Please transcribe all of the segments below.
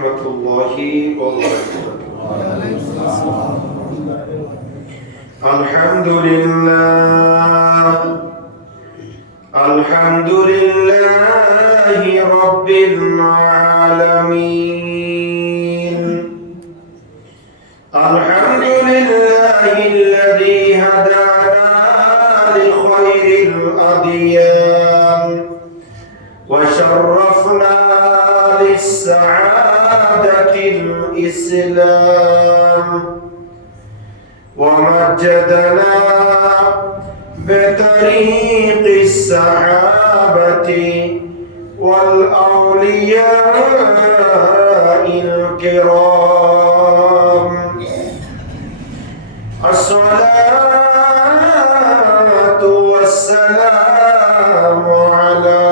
ورحمة الله وبركاته. الحمد لله رب العالمين. الحمد لله الذي هدانا لخير الأديان وشرفنا للسعادة الإسلام ومجدنا بطريق الصحابة والأولياء الكرام. الصلاة والسلام على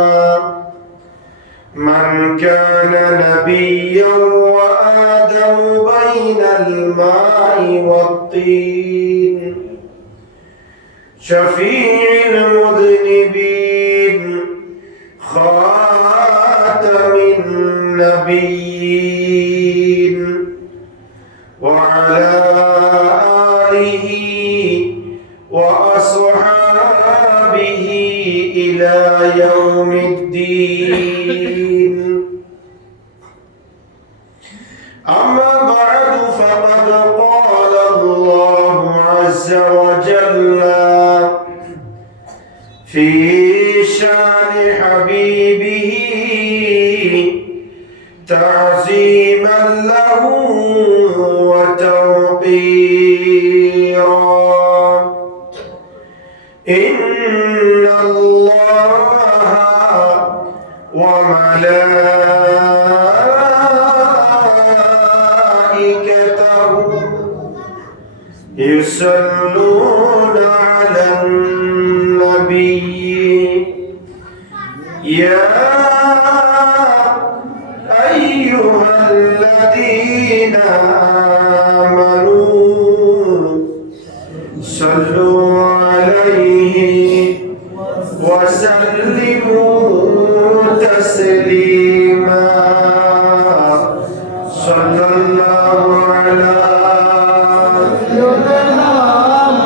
من كان نبيا وآدم بين الماء والطين، شفيع المذنبين، خاتم النبيين، وعلى آله وأصحابه إلى يوم الدين. أما بعد، فقد قال الله عز وجل في شان حبيبه تعظيما له وتوقيرا: إن الله وملائكته يصلون على النبي يا أيها الذين آمنوا صلوا عليه وسلموا تسليما. صلى الله على سيدنا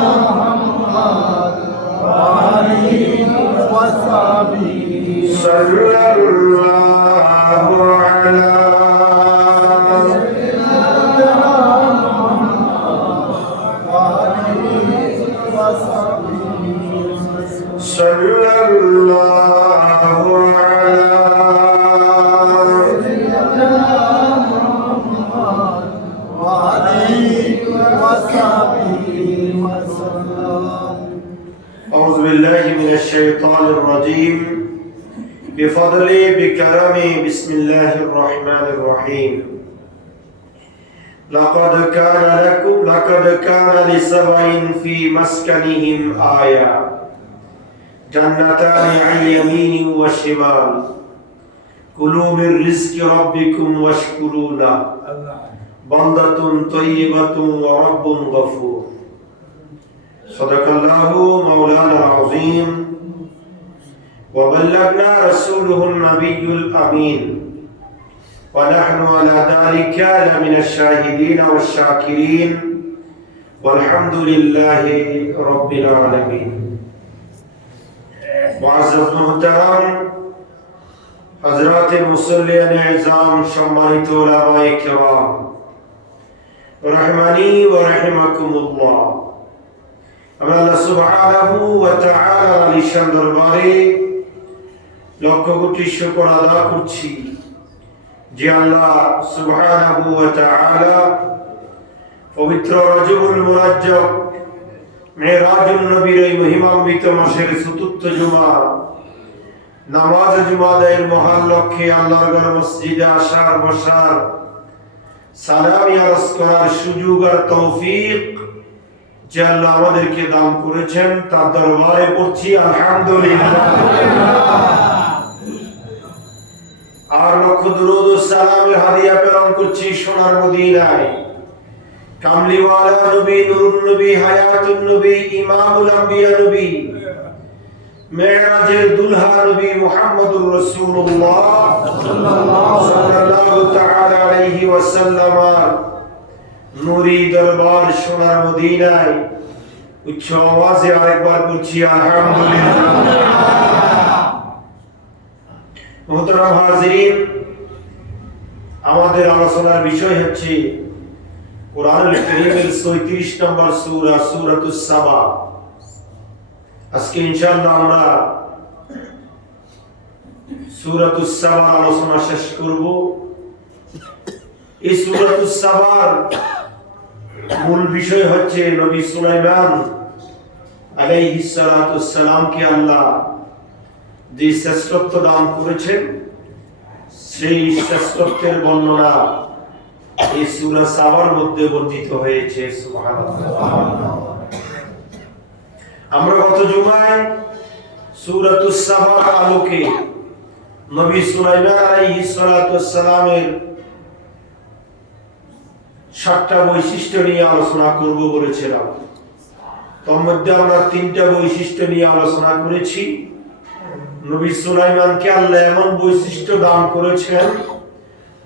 محمد وآله وصحبه. صلى الله على سيدنا محمد وآله وصحبه. صلى الله على سيدنا محمد وآله وصحبه وسلم. أعوذ بالله من الشيطان الرجيم. بفضله بكرمه بسم الله الرحمن الرحيم. لقد كان لسبع في مسكنهم آية جنتان عن يمين وشمال كلوا من رزق ربكم واشكروا له بلدة طيبة ورب غفور. صدق الله مولانا العظيم وبلغنا رسوله النبي الأمين ونحن على ذلك لمن الشاهدين والشاكرين والحمد لله رب العالمين. মুআজ্জাজ মুহতারাম হযরতে মুসল্লিয়ান ইজাম, সম্মানিত উলামায়ে কেরাম, রাহমানি ওয়া রাহিমাকুমুল্লাহ, আমরা আল্লাহ সুবহানাহু ওয়া তাআলার আলিশান দরবারে লক্ষ কোটি শুকর আদা করছি যে আল্লাহ সুবহানাহু ওয়া তাআলা পবিত্র রজবুল মুরাজ্জব মেরাজুন নবীর এই মহিমান্বিত মাসের চতুর্থ জুমা নামাজ জুমা আদায়ের মহান লক্ষ্যে আল্লাহর ঘর মসজিদে আসার বসার সালাম ইয়ারজ করার সুযোগ আর তৌফিক যে আল্লাহ আমাদেরকে দান করেছেন তার দরবারে পড়ছি আলহামদুলিল্লাহ। আর লক্ষ দুরূদ ও সালামের হাদিয়া প্রেরণ করছি সোনার মদিনায় কামলিওয়ালা নবী, নুরুন নবী, হায়াতুন নবী, ইমামুল আম্বিয়া নবী, মেরাজের দুলহা নবী মুহাম্মদুর রাসূলুল্লাহ সাল্লাল্লাহু তাআলা আলাইহি ওয়াসাল্লাম নূরি দরবার সোনার মদিনায় উচ্চ আওয়াজে আরেকবার বলছি আলহামদুলিল্লাহ। মুহতারাম হাজিরিন, আমাদের আলোচনার বিষয় হচ্ছে কোরআনুল কারীমের ৩৬ নম্বর সূরা সূরাতুস সাবা। আজকে ইনশাআল্লাহ আমরা সূরাতুস সাবার আলোচনা শেষ করব। এই সূরাতুস সাবার মূল বিষয় হচ্ছে নবী সুলাইমান আলাইহিস সালাতুস সালামকে আল্লাহ যে শ্রেষ্ঠত্ব দান করেছেন, সেই শ্রেষ্ঠত্বের বর্ণনা এই সূরা সাবার মধ্যে বর্ণিত হয়েছে। সুবহানাল্লাহ। আমরা গত জুমায় সূরাতুস সাবার আলোকে নবী সুলাইমান আলাইহিস সালাতুস সালামের 7টা বৈশিষ্ট্য নিয়ে আলোচনা করব বলেছিলাম। তার মধ্যে আমরা 3টা বৈশিষ্ট্য নিয়ে আলোচনা করেছি। নবী সুলাইমানকে আল্লাহ এমন বৈশিষ্ট্য দান করেছেন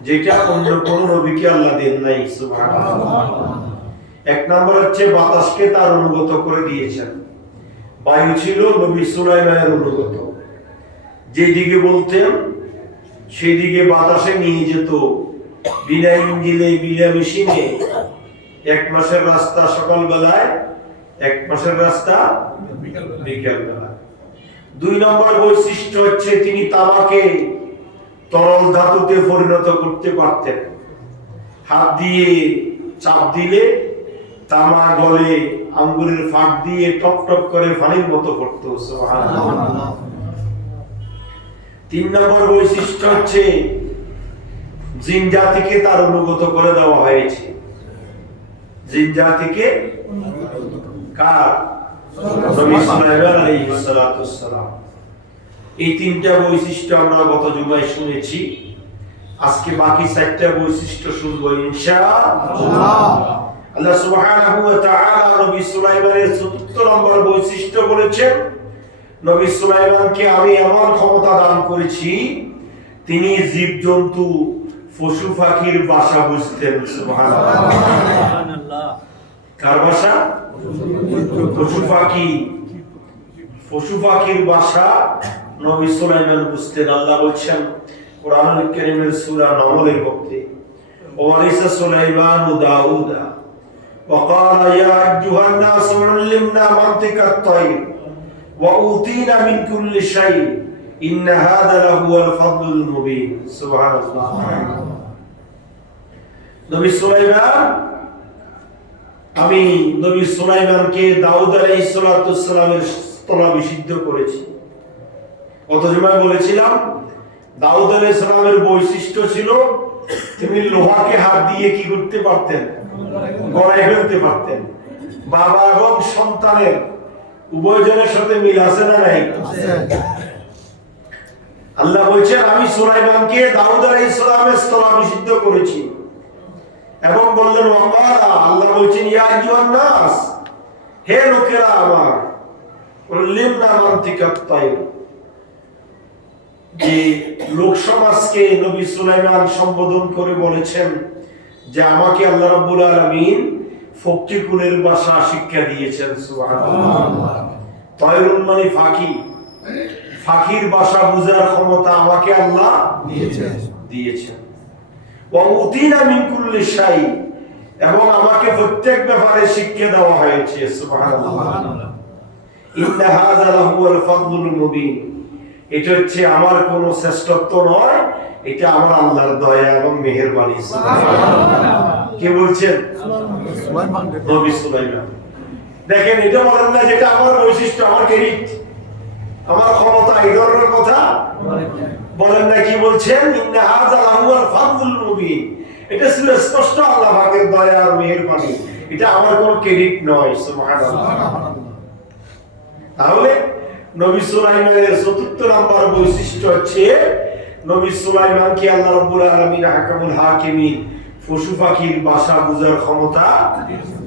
যেটা অন্য কোন নবীকে আল্লাহ দেন নাই। সুবহানাল্লাহ। 1 নম্বর হচ্ছে বাতাসকে তার অনুগত করে দিয়েছেন। বায়ু ছিল নবী সুলাইমানের অনুগত, যেদিকে বলতেন সেই দিকে বাতাসে নিয়ে যেত। বিনা ইঞ্জিনে, বিনা মেশিনে 1 মাসের রাস্তা সকাল বেলায়, 1 মাসের রাস্তা বিকেল বেলায়। 2 নম্বর বৈশিষ্ট্য হচ্ছে তিনি তামাকে তরল ধাতুতে পরিণত করতে পারতেন। হাত দিয়ে চাপ দিলে তামা গলে আঙ্গুলের ফাঁক দিয়ে টপ টপ করে পানির মতো পড়তো। সুবহানাল্লাহ। 3 নম্বর বৈশিষ্ট্য হচ্ছে জিন জাতিকে তার অনুগত করে দেওয়া হয়েছে। জিন জাতিকে কার? নবী সুলাইমান আলাইহিস সালাতুস সালাম। এই 3টা বৈশিষ্ট্য আমরা গত জুমায় শুনেছি। আজকে বাকি 4টা বৈশিষ্ট্য শুনবো ইনশাআল্লাহ। আল্লাহ সুবহানাহু ওয়া তাআলা নবী সুলাইমানের 4র্থ নম্বর বৈশিষ্ট্য বলেছেন, নবী সুলাইমানকে আমি এমন ক্ষমতা দান করেছি তিনি জীবজন্তু, পশু পাখির ভাষা বুঝতেন। সুবহানাল্লাহ। কার ভাষা? পশু পাখির ভাষা নবী সুলাইমান বুঝতেন। আল্লাহ বলছেন কোরআনুল কারীমের সূরা নামলের মধ্যে, ওয়ারিসা সুলাইমানু দাউদা وقال يا أيها الناس علمنا منطق الطير وأوتينا من كل شيء إن هذا لهو الفضل المبين. سبحان الله. নবী সুলাইমান, আমি নবী সুলাইমানকে দাউদ আলাইহিস সালাতুস সালামের স্থলাভিষিক্ত করেছি। গত জুমায় বলেছিলাম দাউদ আলাইহিস সালামের বৈশিষ্ট্য ছিল তিনি লোহাকে হাত দিয়ে কি করতে পারতেন? গড়াই ফেলতে পারতেন। বাবা এবং সন্তানের উভয়জনের সাথে মিল আছে না নাই? আল্লাহ বলছেন আমি সুলাইমানকে দাউদ আলাইহিস সালামের স্থলাভিষিক্ত করেছি এবং বললেন ওয়াকারা, আল্লাহ বলছেন ইয়া আইয়ুহান নাস, হে লোকেরা আমার, উল্লিমনা মানতিকাত তায়র, যে লোক সমাজকে নবী সুলাইমান সম্বোধন করে বলেছেন যে আমাকে আল্লাহ রাব্বুল আলামিন ফকিকুলের ভাষা শিক্ষা দিয়েছেন। সুবহানাল্লাহ। তায়রুন মানে ফাঁকি, ফাঁকির ভাষা বুঝার ক্ষমতা আমাকে আল্লাহ দিয়েছেন। ওয়া উতিনা মিন কুল্লি শাই, এবং আমাকে প্রত্যেক ব্যাপারে শিক্ষা দেওয়া হয়েছে। সুবহানাল্লাহ। ইন্না হাযা লাহুল ফাদলুল মুবিন, এটা হচ্ছে আমার কোনো শ্রেষ্ঠত্ব নয়, এটা আমার আল্লাহর দয়া এবং মেহেরবানি। কে বলছেন? নবী সুলাইমান। দেখেন, এটা বলেন না যেটা আমার বৈশিষ্ট্য, আমার ক্রেডিট, আমার ক্ষমতা, এই ধরনের কথা বলেন না। কি বলছেন? ইন্না হাযা লাহুল ফাদলুল মুবিন, এটা ছিল স্পষ্ট আল্লাহ পাকের দয়া আর মেহেরবানি, এটা আমার কোনো ক্রেডিট নয়। সুবহানাল্লাহ। তাহলে নবী সুলাইমানের 4র্থ নম্বর বৈশিষ্ট্য হচ্ছে নবী সুলাইমানকে আল্লাহ রাব্বুল আলামিন হাকামুল হাকিমিন, পশু পাখির ভাষা বুঝার ক্ষমতা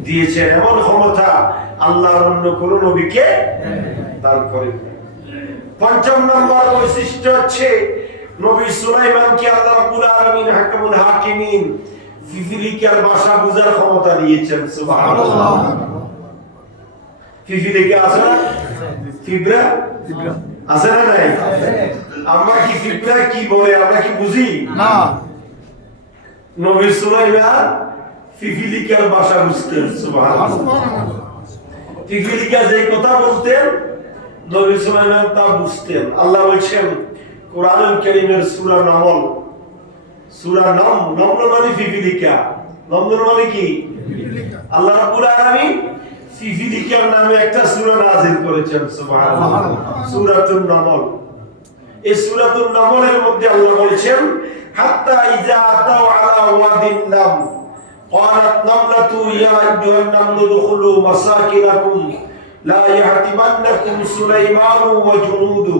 দিয়েছেন। এমন ক্ষমতা আল্লাহর অন্য কোন নবীকে দান করেন। পঞ্চম নম্বর বৈশিষ্ট্য হচ্ছে নবী সুলাইমানকে আল্লাহ রাব্বুল আলামিন হাকামুল হাকিমিন ফিফিলিকার ভাষা বোঝার ক্ষমতা দিয়েছেন। সুবহানাল্লাহ। ফিফিলিকা আছে না? ফিবরা আছে না নাই? আমরা কি ফিবরা কি বলে আমরা কি বুঝি না? নবী সুলাইমান ফিফিলিকার ভাষা বুঝতেন। সুবহানাল্লাহ। ফিফিলিকা যে কথা বলতেন নবী সুলাইমান তা বুঝতেন। আল্লাহ বলছেন কোরআনুল কারীমের সূরা নামল, সূরা নম্র মানে ফিফিলিকা, নম্র মানে কি? আল্লাহ রাব্বুল আলামিন ফিফিলিকার নামে একটা সূরা নাযিল করেছেন। সুবহানাল্লাহ। সূরাতুন নামল। এই সূরাতুন নামলের মধ্যে আল্লাহ বলছেন হাত্তা ইজা আতাউ আলা ওয়াদিন নাম قالت نملة يا أيها النمل ادخلوا مساكنكم لا يحطمنكم سليمان وجنوده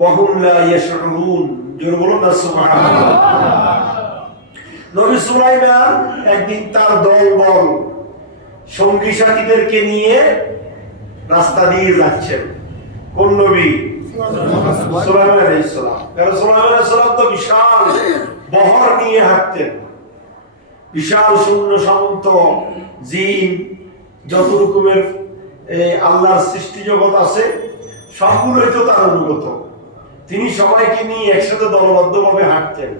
وهم لا يشعرون। জোরে বলুন না সুবহানাল্লাহ। নবী সুলাইমান একদিন তার দলবল সঙ্গী সাথীদেরকে নিয়ে রাস্তা দিয়ে যাচ্ছেন। কোন নবী? সুলাইমান আলাইহিস সালাম। কারণ সুলাইমান আলাইহিস সালাম তো বিশাল বহর নিয়ে হাঁটতেন, বিশাল শূন্য সামন্ত জিন যত রকমের আল্লাহর সৃষ্টি জগৎ আছে সবগুলোই তো তার অনুগত। তিনি সবাইকে নিয়ে একসাথে দলবদ্ধভাবে হাঁটতেন।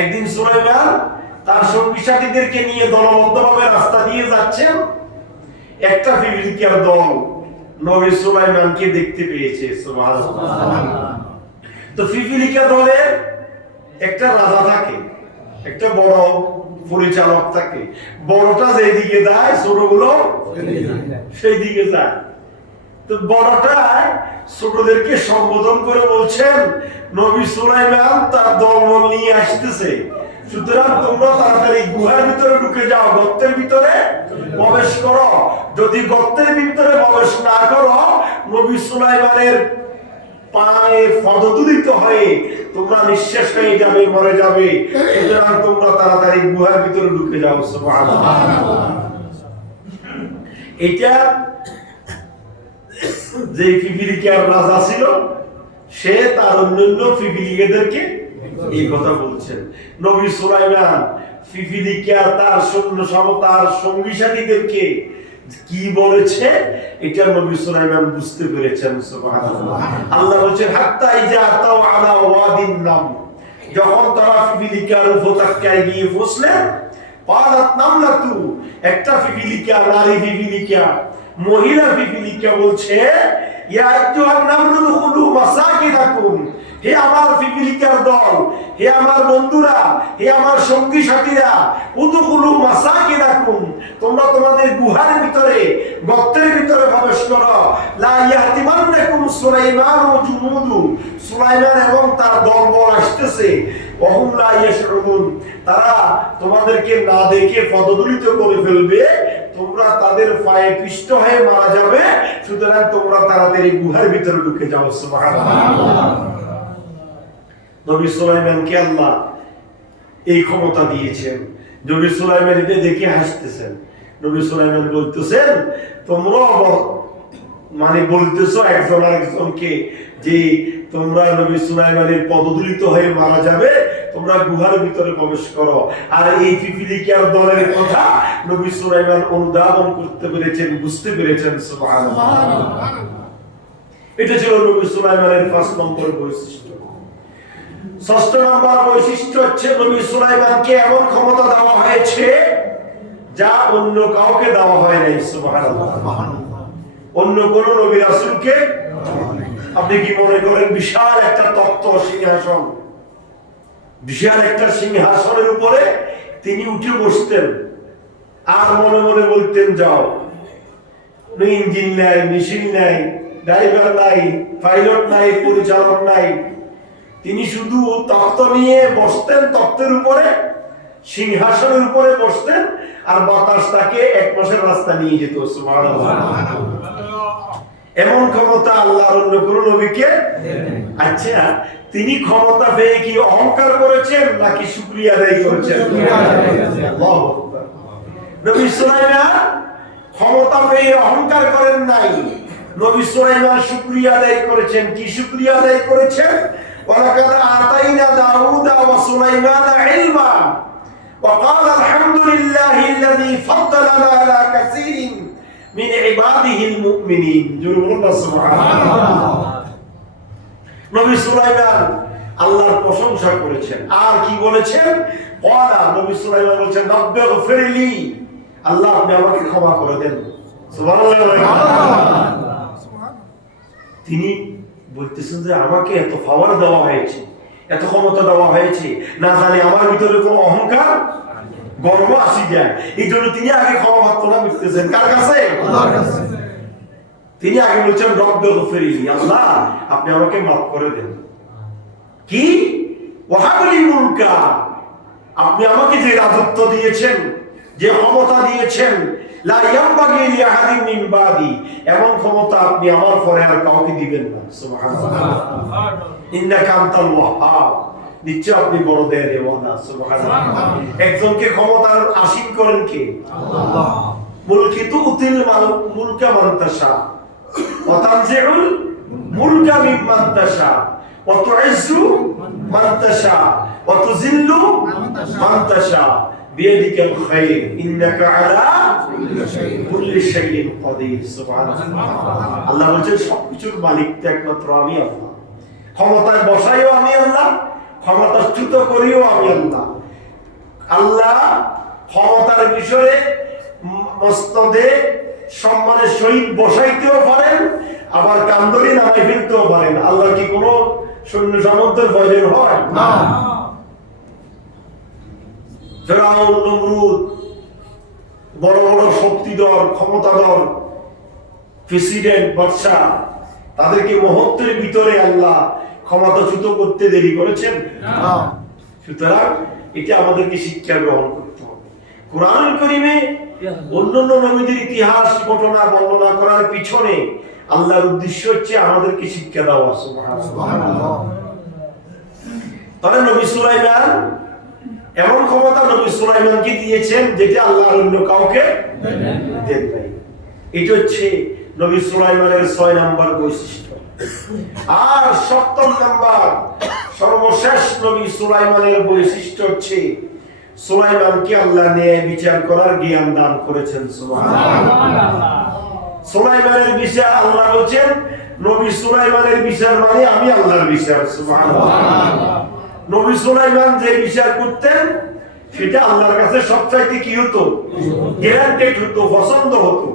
একদিন সুলাইমান তার সঙ্গী সাথীদেরকে নিয়ে দলবদ্ধভাবে রাস্তা দিয়ে যাচ্ছেন। একটা ফিফিলিকার দল নবী সুলাইমানকে দেখতে পেয়েছে। সুবহানাল্লাহ। তো ফিফিলিকা দলের একটা রাজা থাকে, একটা বড় পরিচালক থাকে। বড়টা যেদিকে যায় ছোটগুলো সেই দিকে যায়। তো বড়টা ছোটদেরকে সম্বোধন করে বলছেন নবী সুলাইমান তার দলবল নিয়ে আসতেছে, সুতরাং তোমরা তাড়াতাড়ি গুহার ভিতরে ঢুকে যাও, গর্তের ভিতরে প্রবেশ করো। যদি গর্তের ভিতরে প্রবেশ না করো নবী সুলাইমানের পায়ে পদদলিত হয়ে তোমরা নিঃশেষ হয়ে যাবে, মরে যাবে। সুতরাং তোমরা তাড়াতাড়ি গুহার ভিতরে ঢুকে যাও। সুবহানাল্লাহ। এটা যে ফিফিলিকার রাজা ছিল সে তার অন্যান্য ফিফিলিকাদেরকে এই কথা বলছেন। নবী সুলাইমান ফিফিলিকা তার তার সঙ্গী সাথীদেরকে কি বলেছে এটা নবী সুলাইমান বুঝতে পেরেছেন। সুবহানাল্লাহ। আল্লাহ বলেন হাত্তা ইজা আতাউ আলা ওয়াদিন নাম, যখন তারা ফিফিলিকার উপত্যকায় গিয়ে পৌঁছলেন পারাত নামলাতু, একটা ফিফিলিকা, নারী ফিফিলিকা, মহিলা ফিফিলিকা বলছে ইয়া আইয়ুহান নামলু দুখুলু মাসাকিনাকুম, হে আমার ফিফিলিকার দল, হে আমার বন্ধুরা, হে আমার সঙ্গী সাথীরা, উদখুলু মাসাকিনাকুম, তোমরা তোমাদের গুহার ভিতরে গর্তের ভিতরে প্রবেশ করো। লা ইয়াহতিমান্নাকুম সুলাইমান ওয়া জুনুদু, সুলাইমান এবং তার দলবল আসতেছে। ওহুম লা ইয়াশউরুন, তারা তোমাদেরকে না দেখে পদদলিত করে ফেলবে, তোমরা তাদের পায়ে পিষ্ট হয়ে মারা যাবে। সুতরাং তোমরা তাড়াতাড়ি গুহার ভিতরে ঢুকে যাও। সুবহানাল্লাহ। নবী সুলাইমানকে আল্লাহ এই ক্ষমতা দিয়েছেন। নবী সুলাইমান এটা দেখে হাসতেছেন। নবী সুলাইমান বলতেছেন তোমরা মানে বলতেছো একজন আরেকজনকে যে তোমরা নবী সুলাইমানের পদদলিত হয়ে মারা যাবে, তোমরা গুহার ভিতরে প্রবেশ করো। আর এই ফিফিলিকার দলের কথা নবী সুলাইমান অনুধাবন করতে পেরেছেন, বুঝতে পেরেছেন। সুবহানাল্লাহ। এটা ছিল নবী সুলাইমানের 5 নম্বর বৈশিষ্ট্য। 6 নম্বর বৈশিষ্ট্য হচ্ছে নবী সুলাইমানকে এমন ক্ষমতা দেওয়া হয়েছে যা অন্য কাউকে দেওয়া হয় নাই। সুবহানাল্লাহ। অন্য কোন নবী রাসূলকে আপনি কি মনে করেন বিশাল একটা তখ্ত সিংহাসন, বিশাল একটা সিংহাসনের উপরে তিনি উঠে বসতেন আর মনে মনে বলতেন যাও, ইঞ্জিন নাই, মেশিন নাই, ড্রাইভার নাই, পাইলট নাই, পরিচালক নাই। তিনি শুধু তখ্ত নিয়ে বসতেন, তখ্তের উপরে সিংহাসনের উপরে বসতেন আর বাতাস তাকে 1 মাসের রাস্তা নিয়ে যেত। সুবহানাল্লাহ। এমন ক্ষমতা আল্লাহর অন্য কোন নবীকে। আচ্ছা, তিনি ক্ষমতা পেয়ে কি অহংকার করেছেন নাকি শুকরিয়া আদায় করেছেন? আল্লাহু আকবার। নবী সুলাইমান ক্ষমতা পেয়ে অহংকার করেন নাই, নবী সুলাইমান শুকরিয়া আদায় করেছেন। কি শুকরিয়া আদায় করেছেন? ওয়ালাকাদ আতাইনা দাউদা ওয়া সুলাইমানা ইলমা ওয়া ক্বালা আলহামদুলিল্লাহিল্লাযী ফাদ্দালানা আলা কাসীরিন মিন ইবাদিহিল মুমিনিন। জুরুল্লাহ সুবহানাল্লাহ। নবী সুলাইমান আল্লাহর প্রশংসা করেছেন। আর কি বলেছেন? ক্বালা, নবী সুলাইমান বলেছেন, রাব্বিগফিরলি, আল্লাহ আপনি আমাকে ক্ষমা করে দেন। তিনি বলতেছেন যে আমাকে এত পাওয়ার দেওয়া হয়েছে, এত ক্ষমতা দেওয়া হয়েছে, না জানি আমার ভিতরে কোনো অহংকার গর্ব আসি যায়, এই জন্য তিনি আগে ক্ষমা প্রার্থনা করতেছেন। কার কাছে? আল্লাহর কাছে। তিনি আগে বলছেন রব্বিগফিরলি, আল্লাহ আপনি আমাকে মাফ করে দেন। কি? ওয়াহাবলি মুলকা, আপনি আমাকে যে রাজত্ব দিয়েছেন, যে ক্ষমতা দিয়েছেন, লা ইয়ামবাগি লিআহাদিন মিন বাদি, এমন ক্ষমতা আপনি আমার পরে আর কাউকে দিবেন না। সুবহানাল্লাহ। ইন্নাকা আনতাল ওয়াহ্হাব, নিশ্চয় আপনি বড় দয়ালু। সুবহানাল্লাহ। একজনকে ক্ষমতার আসীন করেন কে? আল্লাহ। মুলকি তুতিল মুলকা মান তাশা ওয়া তানজিউল মুলকা মিম্মান তাশা ওয়া তুইজ্জু মান তাশা ওয়া তুযিল্লু মান তাশা বিয়াদিকাল খায়র ইন্নাকা আলা কুল্লি শাইইন কাদির। সুবহানাল্লাহ। আল্লাহ বলেন সবকিছুর মালিক তো একমাত্র আমি আল্লাহ। ক্ষমতায় বসাইও আমি আল্লাহ, ক্ষমতাচ্যুত করিও আমি আল্লাহ। আল্লাহ ক্ষমতার বিষয়ে মস্তদে সম্মানের সহিত বসাইতেও পারেন, আবার কান্দরি নামাই ফেলতেও পারেন। আল্লাহ কি কোনো সৈন্য সামন্তের প্রয়োজন হয়? না। ফেরাউন, নমরুদ, বড় বড় শক্তিধর, ক্ষমতাধর প্রেসিডেন্ট, বাদশা, তাদেরকে মুহূর্তের ভিতরে আল্লাহ ক্ষমতাচ্যুত করতে দেরি করেছেন? না। সুতরাং এটা আমাদেরকে শিক্ষা গ্রহণ করতে হবে। কুরআনুল কারীমে অন্যান্য নবীদের ইতিহাস ঘটনা বর্ণনা করার পিছনে আল্লাহর উদ্দেশ্য হচ্ছে আমাদেরকে শিক্ষা দেওয়া। সুবহানাল্লাহ। তাহলে নবী সুলাইমান এমন ক্ষমতা নবী সুলাইমানকে দিয়েছেন যেটা আল্লাহ অন্য কাউকে দেন নাই। এটা হচ্ছে নবী সুলাইমানের 6 নাম্বার বৈশিষ্ট্য। আর 7 নাম্বার সর্বশেষ নবী সুলাইমানের বৈশিষ্ট্য হচ্ছে সুলাইমানকে আল্লাহ ন্যায় বিচার করার জ্ঞান দান করেছেন। সুবহানাল্লাহ। সুলাইমানের বিচার আল্লাহ বলেন, নবী সুলাইমানের বিচার মানে আমি আল্লাহর বিচার। সুবহানাল্লাহ। নবী সুলাইমান যে বিচার করতেন সেটা আল্লাহর কাছে সবচাইতে কি হতো? গ্যারান্টেড হতো, পছন্দ হতো।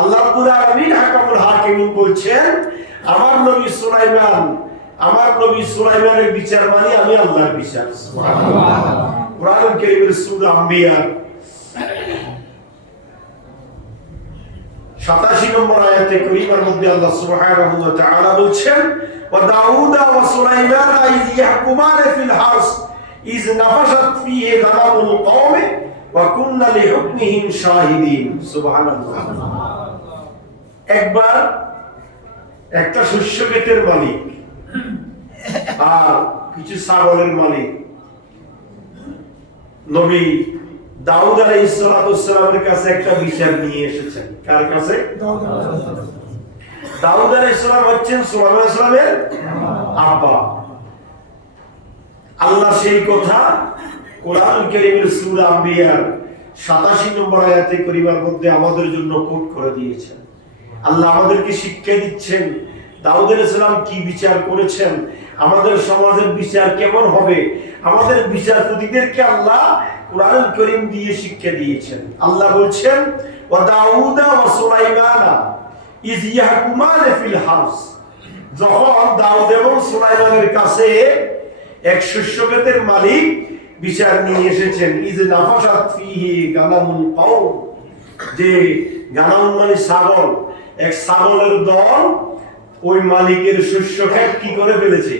আল্লাহ রাব্বুল আলামিন হাকামুল হাকিমিন বলছেন, আমার নবী সুলাইমানের বিচার মানে আমি আল্লাহর বিচার। সুবহানাল্লাহ। কুরআনুল কারীমের সূরা আম্বিয়া 87 নম্বর আয়াতে কারীমার মধ্যে আল্লাহ সুবহানাহু ওয়া তাআলা বলছেন, ওয়া দাউদা ওয়া সুলাইমান ইয ইয়াহকুমান ফিল হারস ইয নাফাশাত ফীহি গানামুল কওমি ওয়া কুননা লিহুকমিহিম শাহিদিন। সুবহানাল্লাহ। একবার একটা শস্য ক্ষেতের মালিক আর কিছু ছাগলের মালিক নবী দাউদ আলাইহিস সালামের কাছে একটা বিচার নিয়ে এসেছেন। কার কাছে? দাউদ আলাইহিস সালাম হচ্ছেন সুলাইমান আলাইহিস সালামের আব্বা। আল্লাহ সেই কথা কোরআনুল কারীমের সূরা আম্বিয়ার 87 নম্বর আয়াতে কারীমার মধ্যে আমাদের জন্য কোট করে দিয়েছেন। আল্লাহ আমাদেরকে শিক্ষা দিচ্ছেন দাউদ আলাইহিস সালাম কি বিচার করেছেন, আমাদের সমাজের বিচার কেমন হবে, আমাদের বিচারপতিদেরকে আল্লাহ কুরআনুল কারীম দিয়ে শিক্ষা দিয়েছেন। আল্লাহ বলছেন, ওয়া দাউদা ওয়া সুলাইমানা ইয ইয়াহকুমান ফিল হারস, যখন দাউদ এবং সুলাইমানের কাছে এক শস্য ক্ষেতের মালিক বিচার নিয়ে এসেছেন, ইয নাফাশাত ফীহি গানামুল কওম, যে গানাম মানে ছাগল, এক ছাগলের দল ওই মালিকের শস্য ক্ষেত কি করে ফেলেছে?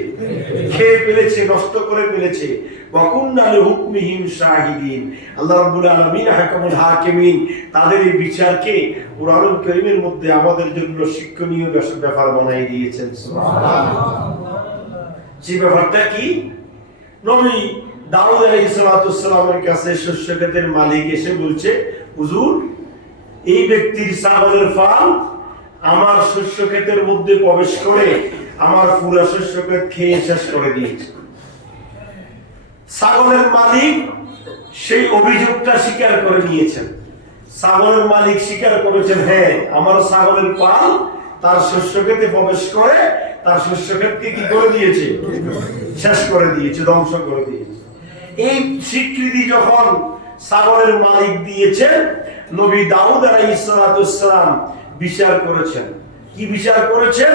খেয়ে ফেলেছে, নষ্ট করে ফেলেছে। ওয়া কুননা লিহুকমিহিম শাহিদিন। আল্লাহ রাব্বুল আলামিন হাকামুল হাকিমিন তাদের এই বিচারকে কুরআনুল কারীমের মধ্যে আমাদের জন্য শিক্ষণীয় ব্যাপার বানাই দিয়েছেন। সুবহানাল্লাহ। যে ব্যাপারটা কি? নবী দাউদ আলাইহিস সালামের কাছে শস্য ক্ষেতের মালিক এসে বলছে, হুজুর এই ব্যক্তির ছাগলের ফাল আমার শস্য ক্ষেতের মধ্যে প্রবেশ করে আমার পুরা শস্য ক্ষেত খেয়ে শেষ করে দিয়েছে। ছাগলের মালিক সেই অভিযোগটা স্বীকার করে নিয়েছেন। ছাগলের মালিক স্বীকার করেছেন, হ্যাঁ আমার ছাগলের পাল তার শস্য ক্ষেতে প্রবেশ করে তার শস্য ক্ষেতকে কি করে দিয়েছে, শেষ করে দিয়েছে, ধ্বংস করে দিয়েছে। এই স্বীকৃতি যখন ছাগলের মালিক দিয়েছেন, নবী দাউদ আলাইহিস সালাম বিচার করেছেন। কি বিচার করেছেন?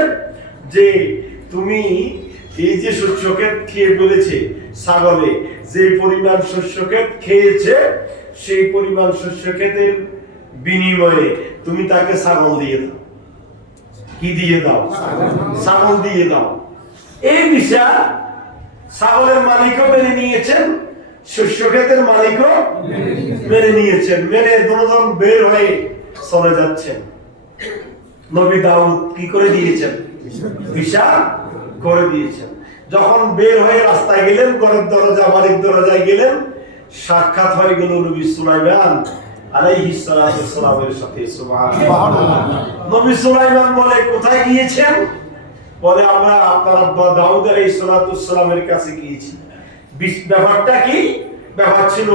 যে তুমি এই যে শস্য ক্ষেত খেয়ে ফেলেছে, ছাগলে যে পরিমাণ শস্য ক্ষেত খেয়েছে সেই পরিমাণ শস্য ক্ষেতের বিনিময়ে তুমি তাকে ছাগল দিয়ে দাও। কি দিয়ে দাও? ছাগল দিয়ে দাও। এই বিচার ছাগলের মালিকও মেনে নিয়েছেন, শস্য ক্ষেতের মালিকও মেনে নিয়েছেন। মেনে দুজন বের হয়ে চলে যাচ্ছেন। নবী দাউদ কি করে দিয়েছেন? বিচার করে দিয়েছেন। যখন বের হয়ে রাস্তায় গেলেন, ঘরের দরজা বাড়ির দরজায় গেলেন, সাক্ষাৎ হয়ে গেল নবী সুলাইমান আলাইহিস সালামের সাথে। সুবহানাল্লাহ। নবী সুলাইমান বলে, কোথায় গিয়েছেন? বলে, আমরা আপনার আব্বা দাউদ আলাইহিস সালামের কাছে গিয়েছি। ব্যাপারটা কি? ব্যাপার ছিল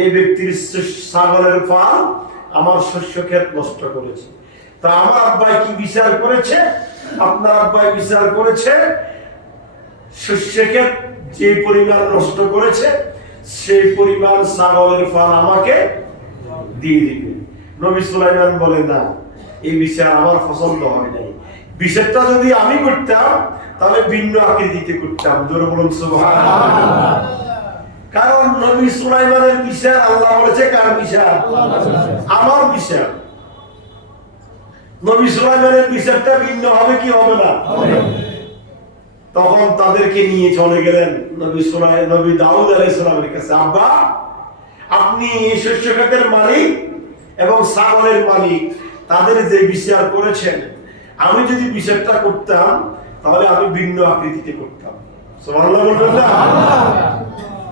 এই ব্যক্তির ছাগলের পাল আমার শস্য ক্ষেত নষ্ট করেছে। তা আমার আব্বাই কি বিচার করেছে? আপনার আব্বাই বিচার করেছে শস্য ক্ষেত যে পরিমাণ নষ্ট করেছে সেই পরিমাণ ছাগলের পাল আমাকে দিয়ে দিবে। নবী সুলাইমান বলে, না, এই বিচার আমার পছন্দ হয় নাই। বিচারটা যদি আমি করতাম তাহলে ভিন্ন আকৃতিতে করতাম। জোরে বলুন সুবহানাল্লাহ। কারণ নবী সুলাইমানের বিচার আল্লাহ বলেছে কার বিচার? আমার বিচার। নবী সুলাইমানের বিচারটা ভিন্ন হবে কি হবে না? তখন তাদেরকে নিয়ে চলে গেলেন নবী দাউদ আলাইহিস সালামের কাছে। আব্বা, আপনি এই শস্য ক্ষেতের মালিক এবং ছাগলের মালিক, তাদের যে বিচার করেছেন, আমি যদি বিচারটা করতাম তাহলে আমি ভিন্ন আকৃতিতে করতাম। সুবহানাল্লাহ বলবেন না?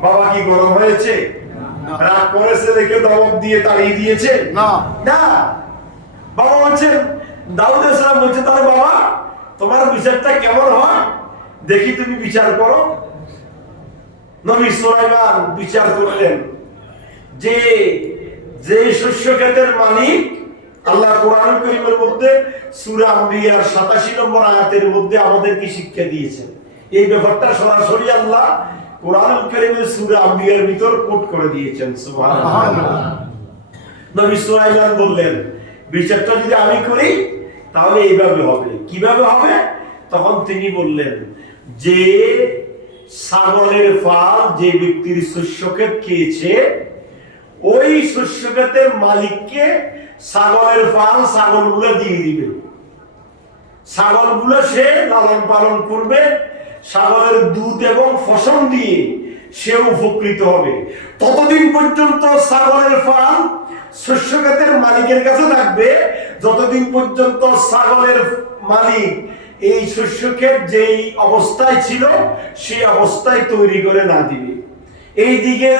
বাবা কি গরম হয়েছে? রাগ করেছে দেখে ধমক দিয়ে তাড়িয়ে দিয়েছে? না, না। বাবা বলছেন, দাউদ আলাইহিস সালাম বলছে, তাহলে বাবা তোমার বিচারটা কেমন হয় দেখি, তুমি বিচার করো। নবী সুলাইমান বিচার করলেন যে যে শস্য ক্ষেতের মালিক, আল্লাহ কোরআন কারীমের মধ্যে সূরা আম্বিয়ার 87 নম্বর আয়াতের মধ্যে আমাদেরকে শিক্ষা দিয়েছেন। এই ব্যাপারটা সরাসরি আল্লাহ কোরআন কারীমের সূরা আম্বিয়ার ভিতর কোট করে দিয়েছেন। সুবহানাল্লাহ। নবী সুলাইমান বললেন, বিচারটা যদি আমি করি তাহলে এইভাবে হবে। কিভাবে হবে? তখন তিনি বললেন যে ছাগলের পাল যে ব্যক্তির শস্য ক্ষেত খেয়েছে, ওই শস্য ক্ষেতের মালিককে ছাগলের পাল ছাগলগুলো দিয়ে দিবে। ছাগলগুলো সে লালন পালন করবে, ছাগলের দুধ এবং ফসল দিয়ে সে উপকৃত হবে। ততদিন পর্যন্ত ছাগলের পাল শস্য ক্ষেতের মালিকের কাছে থাকবে যতদিন পর্যন্ত ছাগলের মালিক এই শস্য ক্ষেত যেই অবস্থায় ছিল সেই অবস্থায় তৈরি করে না দিবে। এই দিকে